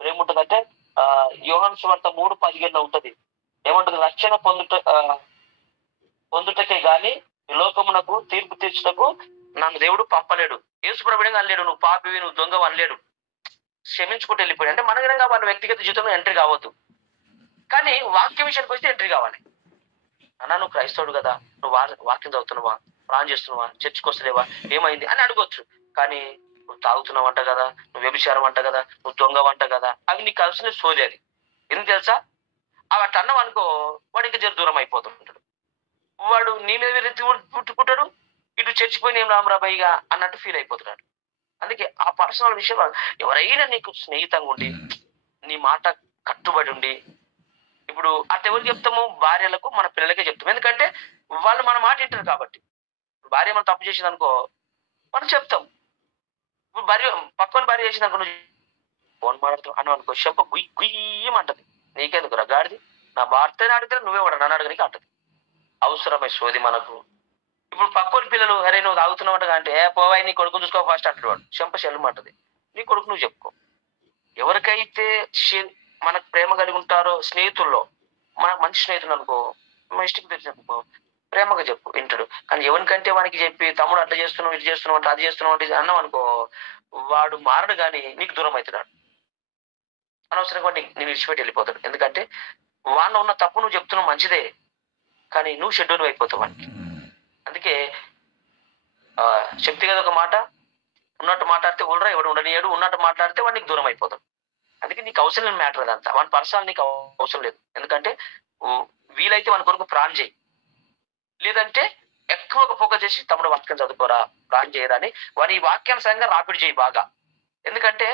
ఏముంటుందంటే యోహాను సువార్త 3:15 ఉంటది. ఏముంటుంది? రక్షణ పొందుటకే గాని లోకమునకు తీర్పు తీర్చుటకు నన్ను దేవుడు పంపలేడు. యేసు ప్రభువుగా అనలేడు నువ్వు పాపివి, నువ్వు దొంగవు అనలేడు. క్షమించుకుంటూ వెళ్ళిపోయాడు. అంటే మన విధంగా వాళ్ళ వ్యక్తిగత జీవితంలో ఎంట్రీ కావద్దు, కానీ వాక్య విషయానికి వస్తే ఎంట్రీ కావాలి. అన్నా నువ్వు క్రైస్తవుడు కదా, నువ్వు వాక్యం చదువుతున్నావా, ప్రాణం చేస్తున్నావా, చర్చికి వస్తలేవా, ఏమైంది అని అడగొచ్చు. కానీ నువ్వు తాగుతున్నావు అంట కదా, నువ్వు వ్యభిచారం అంట కదా, నువ్వు దొంగవంట కదా, అవి నీకు కలిసిన సోది. అది ఎందుకు తెలుసా? అవి అట్లా అన్నావు అనుకో, వాడు ఇంకా జర దూరం అయిపోతుంటాడు. వాడు నీ మీద పుట్టుకుంటాడు, ఇటు చర్చిపోయిన ఏం రామరాబాయిగా అన్నట్టు ఫీల్ అయిపోతున్నాడు. అందుకే ఆ పర్సనల్ విషయం ఎవరైనా నీకు స్నేహితంగా ఉండి నీ మాట కట్టుబడి ఉండి, ఇప్పుడు అట్లా ఎవరికి చెప్తాము? భార్యలకు, మన పిల్లలకే చెప్తాం. ఎందుకంటే వాళ్ళు మన మాట వింటారు కాబట్టి. భార్య మనం తప్పు చేసింది అనుకో మనం చెప్తాం. ఇప్పుడు పక్కన భార్య చేసింది అనుకో, ఫోన్ మాట్లాడుతావు అన్నావు అనుకో, చెప్ప గుయ్యమంటది. నీకెందుకు రగాడిది? నా భర్తని అడిగితే నువ్వే వాడు నన్ను అడగనికి అంటది. అవసరమై సోది మనకు. ఇప్పుడు పక్కన పిల్లలు, అరే నువ్వు తాగుతున్నావు అంట అంటే, పోవాయి నీ కొడుకుని చూసుకో ఫస్ట్ అంటాడు. వాడు చెంప చెల్లమంటది. నీ కొడుకు నువ్వు చెప్పుకో. ఎవరికైతే మనకు ప్రేమ కలిగి ఉంటారో స్నేహితుల్లో, మనకు మంచి స్నేహితులు అనుకో, ఇష్టం తెలిసి చెప్పుకో, ప్రేమగా చెప్పు, వింటాడు. కానీ ఎవరికంటే వానికి చెప్పి తమ్ముడు అట్లా చేస్తున్నావు, ఇది చేస్తున్నావు అంటే, అది చేస్తున్నావు అంటే అన్నావు అనుకో, వాడు మారడు కానీ నీకు దూరం అవుతున్నాడు. అనవసరంగా నేను విడిచిపెట్టి వెళ్ళిపోతాడు. ఎందుకంటే వాడిలో ఉన్న తప్పు నువ్వు చెప్తున్నావు మంచిదే, కానీ నువ్వు షెడ్యూల్ అయిపోతావు వానికి. అందుకే చెప్తే కదా ఒక మాట, ఉన్నట్టు మాట్లాడితే ఉండరా ఎవడు ఉండనియాడు, ఉన్నట్టు మాట్లాడితే వాడికి దూరం అయిపోతాడు. అందుకే నీకు అవసరం లేని మ్యాటర్ అదంతా. వాని పర్సనల్ నీకు అవసరం లేదు. ఎందుకంటే వీలైతే వాని కొరకు ప్రాణం చేయి, లేదంటే ఎక్కువగా ఫోకస్ చేసి తమ్ముడు వాక్యం చదువుకోరా, ప్రాణం చేయరా అని వాని వాక్యానుసారంగా రాపిడి చేయి బాగా. ఎందుకంటే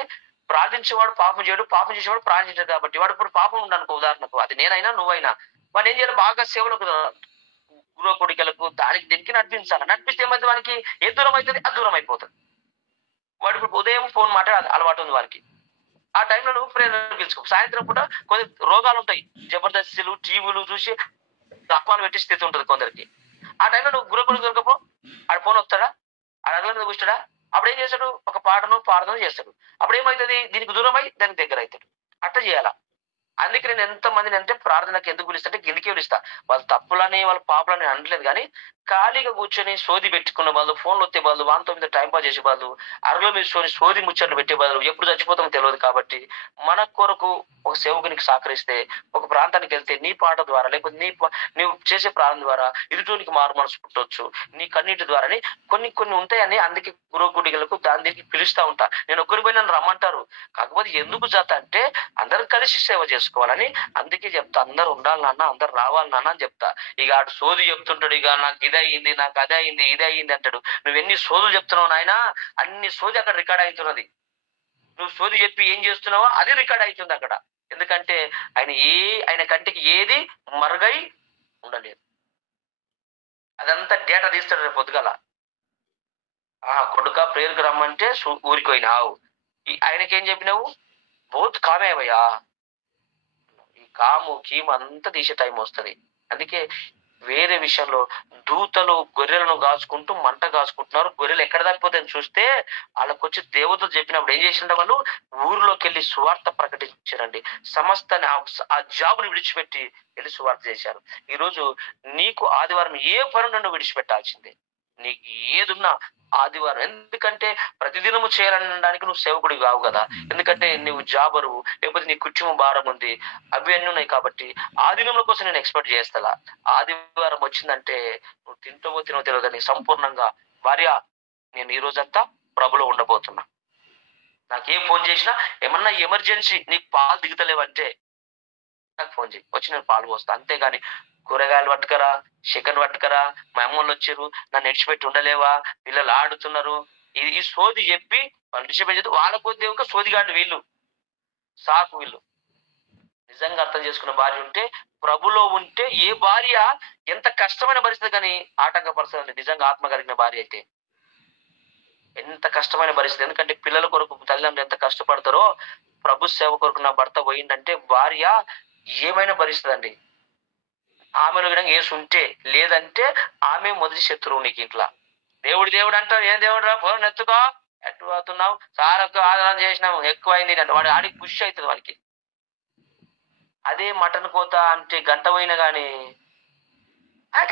ప్రార్థించేవాడు పాపం చేయడు, పాపం చేసేవాడు ప్రార్థించాడు. కాబట్టి వాడు ఇప్పుడు పాపం ఉండనుకో, ఉదాహరణకు అది నేనైనా నువ్వైనా, వాడు ఏం చేయాలి? బాగా సేవలకు, గృహ కొడికలకు, దానికి దీనికి నడిపించాలి. నడిపిస్తే ఏమైతే వానికి ఏ దూరం అవుతుంది? అది దూరం అయిపోతుంది. వాడు ఇప్పుడు ఉదయం ఫోన్ మాట్లాడే అలవాటు ఉంది వానికి, ఆ టైంలో నువ్వు ప్రేరణ పిలుచుకో. సాయంత్రం పూట కొన్ని రోగాలు ఉంటాయి, జబర్దస్తులు, టీవీలు చూసి అప్పాలు పెట్టే స్థితి ఉంటుంది కొందరికి. ఆ టైంలో నువ్వు గురకుడు దొరకపో, ఆడ ఫోన్ వస్తాడా, ఆడ అగల మీద కూర్చుంటాడా? అప్పుడు ఏం చేస్తాడు? ఒక పాటను పాడను చేస్తాడు. అప్పుడు ఏమవుతుంది? దీనికి దూరం అయి దానికి దగ్గర అవుతాడు. అట్లా చేయాలా? అందుకే నేను ఎంతమందిని అంటే ప్రార్థనకు ఎందుకు పిలుస్తుంటే కిందికి పిలుస్తా. వాళ్ళ తప్పులని వాళ్ళ పాపలని అనట్లేదు కానీ ఖాళీగా కూర్చొని సోది పెట్టుకున్న బదులు, ఫోన్లు వచ్చే బదులు, వానితో మీద టైం పాస్ చేసే బదులు, అరలో మీద సోది ముచ్చట్లు పెట్టే బదులు, ఎప్పుడు చచ్చిపోతామో తెలియదు కాబట్టి మన కొరకు ఒక సేవకునికి సహకరిస్తే, ఒక ప్రాంతానికి వెళ్తే నీ పాట ద్వారా లేకపోతే నీవు చేసే ప్రార్థన ద్వారా ఎదుటోనికి మారు మనసు పుట్టవచ్చు. నీ కన్నీటి ద్వారాని కొన్ని ఉంటాయని అందుకే గురుకుడిగలకు దాని దగ్గరికి పిలుస్తా ఉంటా. నేను ఒక్కరి పోయి నన్ను రమ్మంటారు, కాకపోతే ఎందుకు జాత అంటే అందరం కలిసి సేవ చేసుకోవాలని. అందుకే చెప్తా, అందరు ఉండాలి నాన్న, అందరు రావాలి నాన్న అని చెప్తా. ఇక ఆడు సోది చెప్తుంటాడు, ఇక నాకు ఇది అయింది, నాకు అదే అయింది, ఇదే అయింది అంటాడు. నువ్వు ఎన్ని సోదులు చెప్తున్నావు నాయన, అన్ని సోది అక్కడ రికార్డ్ అవుతున్నది. నువ్వు సోది చెప్పి ఏం చేస్తున్నావో అది రికార్డ్ అవుతుంది అక్కడ. ఎందుకంటే ఆయన కంటికి ఏది మరుగై ఉండలేదు. అదంతా డేటా తీస్తాడు రేపు పొద్దుగల. కొడుక ప్రేరుకు రమ్మంటే ఊరికి పోయినావు, ఆయనకేం చెప్పినావు, బోత్ కామే భయ్యా. ఈ కాము కీము అంతా తీసే టైం వస్తుంది. అందుకే వేరే విషయంలో దూతలు గొర్రెలను కాచుకుంటూ మంట కాచుకుంటున్నారు. గొర్రెలు ఎక్కడ దాకపోతాయని చూస్తే వాళ్ళకి వచ్చి దేవతలు చెప్పినప్పుడు ఏం చేసిండ వాళ్ళు ఊరిలోకి వెళ్ళి సువార్త ప్రకటించారండి. సమస్త ఆ జాబుని విడిచిపెట్టి వెళ్ళి సువార్త చేశారు. ఈరోజు నీకు ఆదివారం ఏ పని నన్ను విడిచిపెట్టాల్సిందే. నీకు ఏదున్నా ఆదివారం, ఎందుకంటే ప్రతిదినము చేయాలనడానికి నువ్వు సేవకుడి కావు కదా. ఎందుకంటే నువ్వు జాబరు, లేకపోతే నీ కుటుంబం భారం ఉంది, అవి అన్నీ ఉన్నాయి. కాబట్టి ఆ దినముల కోసం నేను ఎక్స్పెక్ట్ చేస్తా. ఆదివారం వచ్చిందంటే నువ్వు తింటావో తినో తెలియదు కానీ సంపూర్ణంగా భార్య నేను ఈ రోజంతా ప్రభులో ఉండబోతున్నా. నాకేం ఫోన్ చేసినా, ఏమన్నా ఎమర్జెన్సీ నీకు పాలు దిగుతలేవంటే నాకు ఫోన్ చేయి, వచ్చి నేను పాలు పోస్తా. అంతేగాని కూరగాయలు పట్టుకరా, చికెన్ పట్టుకరా, మా అమ్మోళ్ళు వచ్చారు నన్ను విడిచిపెట్టి ఉండలేవా, పిల్లలు ఆడుతున్నారు, ఈ సోది చెప్పి వాళ్ళు విడిచిపెట్టి చేస్తే వాళ్ళ కొద్ది ఒక సోదిగాడు వీళ్ళు సాకు. వీళ్ళు నిజంగా అర్థం చేసుకున్న భార్య ఉంటే, ప్రభులో ఉంటే ఏ భార్య ఎంత కష్టమైన పరిస్థితి కానీ ఆటంకపరుస్తుంది. నిజంగా ఆత్మ కలిగిన భార్య అయితే ఎంత కష్టమైన పరిస్థితి. ఎందుకంటే పిల్లల కొరకు తల్లిదండ్రులు ఎంత కష్టపడతారో, ప్రభు సేవ కొరకు నా భర్త పోయిందంటే భార్య ఏమైనా పరిస్థితి అండి. ఆమెలో విధంగా ఏసు ఉంటే, లేదంటే ఆమె మొదటి శత్రువు నీకు ఇంట్లో. దేవుడు అంటావు, ఏం దేవుడు రా, ఫోన్ ఎత్తుకో, ఎట్టు అవుతున్నావు, సార్ ఆదరణ చేసినాము ఎక్కువైంది అంటే వాడు ఆడికి పుష్ అవుతుంది వానికి. అదే మటన్ కోత అంటే గంట పోయినా గాని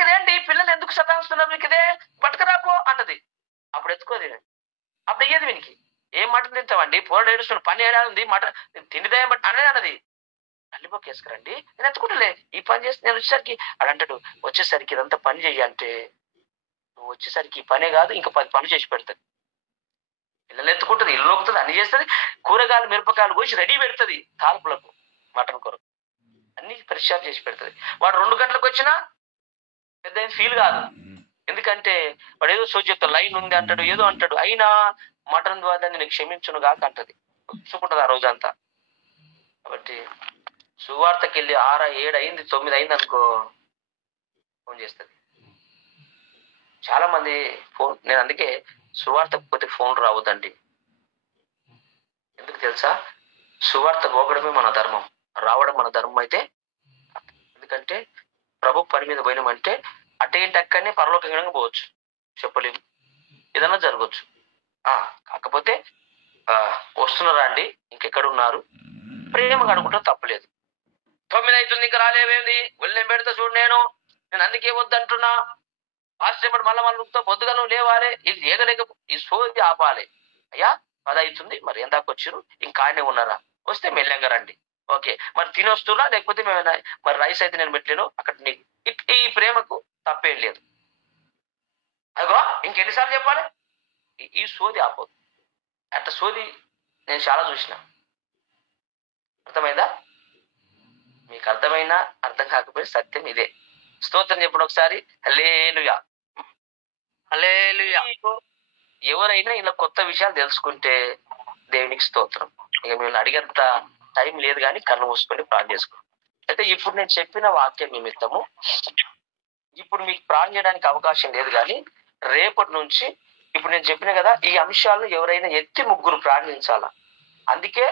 ఇదేంటి పిల్లలు ఎందుకు సతాయిస్తున్నారు, మీకు ఇదే పట్టుకురాపో అంటది. అప్పుడు ఎత్తుకోది, అప్పుడు అయ్యేది వీనికి. ఏం మటన్ తింటామండి, ఫోన్ ఏడుస్తున్న పని ఏడాది ఉంది, మటన్ తిండిదే అనేది అన్నది. అల్లిపోకి వేసుకురండి, నేను ఎత్తుకుంటలే, ఈ పని చేస్తే నేను వచ్చేసరికి అని అంటాడు. వచ్చేసరికి ఇదంతా పని చెయ్యాలంటే నువ్వు వచ్చేసరికి ఈ పనే కాదు ఇంకా 10 పనులు చేసి పెడతాది. పిల్లలు ఎత్తుకుంటుంది, ఇల్లు నొక్కుతుంది, అన్ని చేస్తుంది, కూరగాయలు మిరపకాయలు కోసి రెడీ పెడుతుంది తాల్పులకు, మటన్ కొరకు అన్ని పరిశ్రమ చేసి పెడుతుంది. వాడు 2 గంటలకు వచ్చినా పెద్ద ఫీల్ కాదు. ఎందుకంటే వాడు ఏదో సోచి చెప్తాడు, లైన్ ఉంది అంటాడు, ఏదో అంటాడు, అయినా మటన్ ద్వారా నేను క్షమించును కాక అంటది, వచ్చుకుంటది ఆ రోజంతా. కాబట్టి సువార్తకి వెళ్ళి 6, 7 అయింది, 9 అయింది అనుకో ఫోన్ చేస్తుంది. చాలా మంది ఫోన్, నేను అందుకే సువార్తకు పోతే ఫోన్ రావద్దండి. ఎందుకు తెలుసా, సువార్త పోగడమే మన ధర్మం, రావడం మన ధర్మం అయితే. ఎందుకంటే ప్రభు పని మీద పోయినామంటే అట్టేంటి అక్కడనే పరలోకంగా పోవచ్చు, చెప్పలేము, ఏదన్నా జరగవచ్చు. కాకపోతే వస్తున్నారా అండి, ఇంకెక్కడున్నారు, ప్రేమగా అడుగుంటా తప్పలేదు. 9 అవుతుంది ఇంకా రాలేవేంది, వెళ్ళేం పెడతా చూడు, నేను అందుకే వద్దంటున్నా, ఆశ్చర్యపడి మళ్ళా పొద్దుగా నువ్వు లేవాలే, ఇది ఏగలేక ఈ సోది ఆపాలి. అయ్యా 10 అవుతుంది, మరి ఎందాక వచ్చారు, ఇంకా ఆయనే ఉన్నారా, వస్తే మెల్లెంగా రండి, ఓకే, మరి తినొస్తున్నా, లేకపోతే మరి రైస్ అయితే నేను పెట్టలేను అక్కడ. ఈ ప్రేమకు తప్పేం లేదు. అదిగో ఇంకెన్నిసార్లు చెప్పాలి, ఈ సోది ఆపోదు. అట్ట సోది నేను చాలా చూసిన. అర్థమైందా? మీకు అర్థమైనా అర్థం కాకపోతే సత్యం ఇదే. స్తోత్రం చెప్పండి ఒకసారి, హల్లెలూయా. హల్లెలూయా. ఎవరైనా ఇలా కొత్త విషయాలు తెలుసుకుంటే దేవునికి స్తోత్రం. ఇక మిమ్మల్ని అడిగేంత టైం లేదు కానీ కన్ను మూసుకొని ప్రార్థన చేసుకోండి. అయితే ఇప్పుడు నేను చెప్పిన వాక్యం నిమిత్తము ఇప్పుడు మీకు ప్రార్థన చేయడానికి అవకాశం లేదు, కానీ రేపటి నుంచి ఇప్పుడు నేను చెప్పిన కదా ఈ అంశాలను ఎవరైనా ఎత్తి ముగ్గురు ప్రార్థించాలా. అందుకే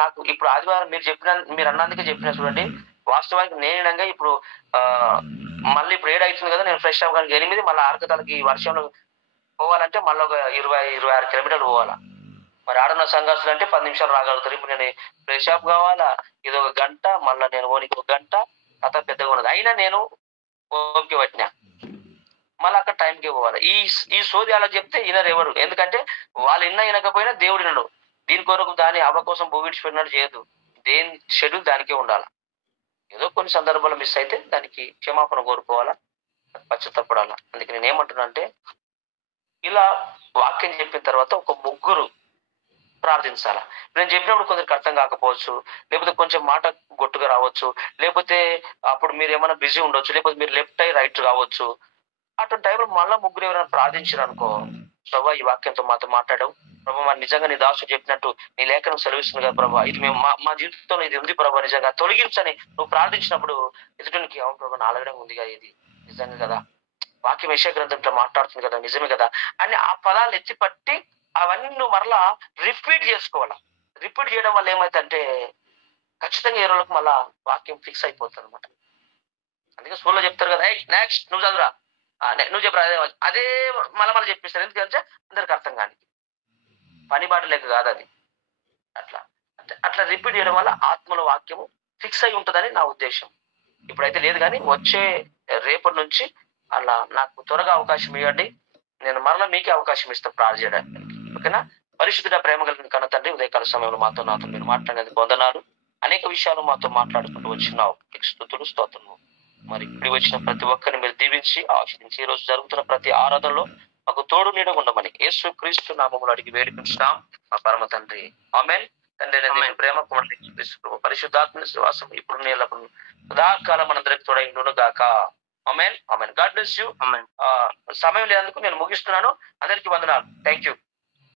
నాకు ఇప్పుడు ఆదివారం మీరు అన్నందుకే చెప్పిన చూడండి. వాస్తవానికి నేనంగా ఇప్పుడు మళ్ళీ ఇప్పుడు 7 అవుతుంది కదా, నేను ఫ్రెష్ అవ్వడానికి 8, మళ్ళీ 6 గంటలకి వర్షంలో పోవాలంటే మళ్ళీ ఒక 20-26 కిలోమీటర్లు పోవాలా. మరి ఆడున్న సంఘర్షులు అంటే 10 నిమిషాలు రాగలుగుతారు. ఇప్పుడు నేను ఫ్రెష్ అప్ కావాలా, ఇది 1 గంట, మళ్ళీ నేను ఓనికి 1 గంట, కథ పెద్దగా ఉన్నది. అయినా నేను ఓపిక పట్టినా, మళ్ళీ అక్కడ టైంకి పోవాలి. ఈ సోది అలా చెప్తే వినరు ఎవరు. ఎందుకంటే వాళ్ళు వినకపోయినా దేవుడు వినడు. దీని కొరకు దాని అవ్వ కోసం భూమిడిచి పెట్టినట్టు చేయదు. దేని షెడ్యూల్ దానికే ఉండాలి. ఏదో కొన్ని సందర్భాలు మిస్ అయితే దానికి క్షమాపణ కోరుకోవాలా, పశ్చాత్తపడాలా. అందుకే నేను ఏమంటున్నా అంటే, ఇలా వాక్యం చెప్పిన తర్వాత ఒక ముగ్గురు ప్రార్థించాలా. నేను చెప్పినప్పుడు కొందరికి అర్థం కాకపోవచ్చు, లేకపోతే కొంచెం మాట గొట్టుగా రావచ్చు, లేకపోతే అప్పుడు మీరు ఏమైనా బిజీ ఉండొచ్చు, లేకపోతే మీరు లెఫ్ట్ అయ్యి రైట్ కావచ్చు. అటువంటి టైంలో మళ్ళా ముగ్గురు ఎవరైనా ప్రార్థించారు అనుకో, ప్రభా ఈ వాక్యంతో మాతో మాట్లాడవు ప్రభా, మరి నిజంగా నీ దాసు చెప్పినట్టు నీ లేఖనం సెలవిస్తుంది కదా ప్రభా, ఇది మేము మా జీవితంలో ఇది ఉంది ప్రభా, నిజంగా తొలగించని నువ్వు ప్రార్థించినప్పుడు ఎదుటికి అవును ప్రభా నా అలగడం ఉందిగా, ఇది నిజంగా కదా, వాక్యం యెషయా గ్రంథంలో మాట్లాడుతుంది కదా, నిజమే కదా అని ఆ పదాలు ఎత్తి పట్టి అవన్నీ నువ్వు మరలా రిపీట్ చేసుకోవాలా. రిపీట్ చేయడం వల్ల ఏమైతే ఖచ్చితంగా ఏ రోజులకు మళ్ళా వాక్యం ఫిక్స్ అయిపోతుంది అనమాట. అందుకే స్కూల్లో చెప్తారు కదా, నెక్స్ట్ నువ్వు చదువురా, నువ్వు చెప్పరా, అదే మళ్ళీ చెప్పిస్తారు. ఎందుకంటే అందరికి అర్థం కాని పని బాట లేక కాదు అది. అట్లా రిపీట్ చేయడం వల్ల ఆత్మల వాక్యము ఫిక్స్ అయి ఉంటుందని నా ఉద్దేశం. ఇప్పుడైతే లేదు, కానీ వచ్చే రేపటి నుంచి అలా నాకు త్వరగా అవకాశం ఇవ్వండి, నేను మరలా మీకే అవకాశం ఇస్తాను ప్రార్థన చేయడానికి. ఓకేనా? పరిశుద్ధ ప్రేమ కలిగిన కన్న తండ్రి, ఉదయకాల సమయంలో నాతో మీరు మాట్లాడేందుకు వందనాలు. అనేక విషయాలు మాతో మాట్లాడుకుంటూ వచ్చినావు, స్తుతులు స్తోత్రము. మరి ఇప్పుడు వచ్చిన ప్రతి ఒక్కరిని మీరు దీవించి ఆశీర్వదించి ఈ రోజు జరుగుతున్న ప్రతి ఆరాధనలో మాకు తోడు నీడ ఉండమని యేసు క్రీస్తు నామములో అడిగి వేడుకుంటున్నాం మా పరమ తండ్రి. ఆమేన్. తండ్రి అయిన ప్రేమ, కుమారుడు పరిశుద్ధాత్మ శ్వాసం ఇప్పుడు నీళ్ళప్పుడు సదాకాలం మనందరికి తోడైండును గాక. Amen. Amen. God bless you. సమయం లేనందుకు నేను ముగిస్తున్నాను. అందరికీ వందనాలు. Thank you.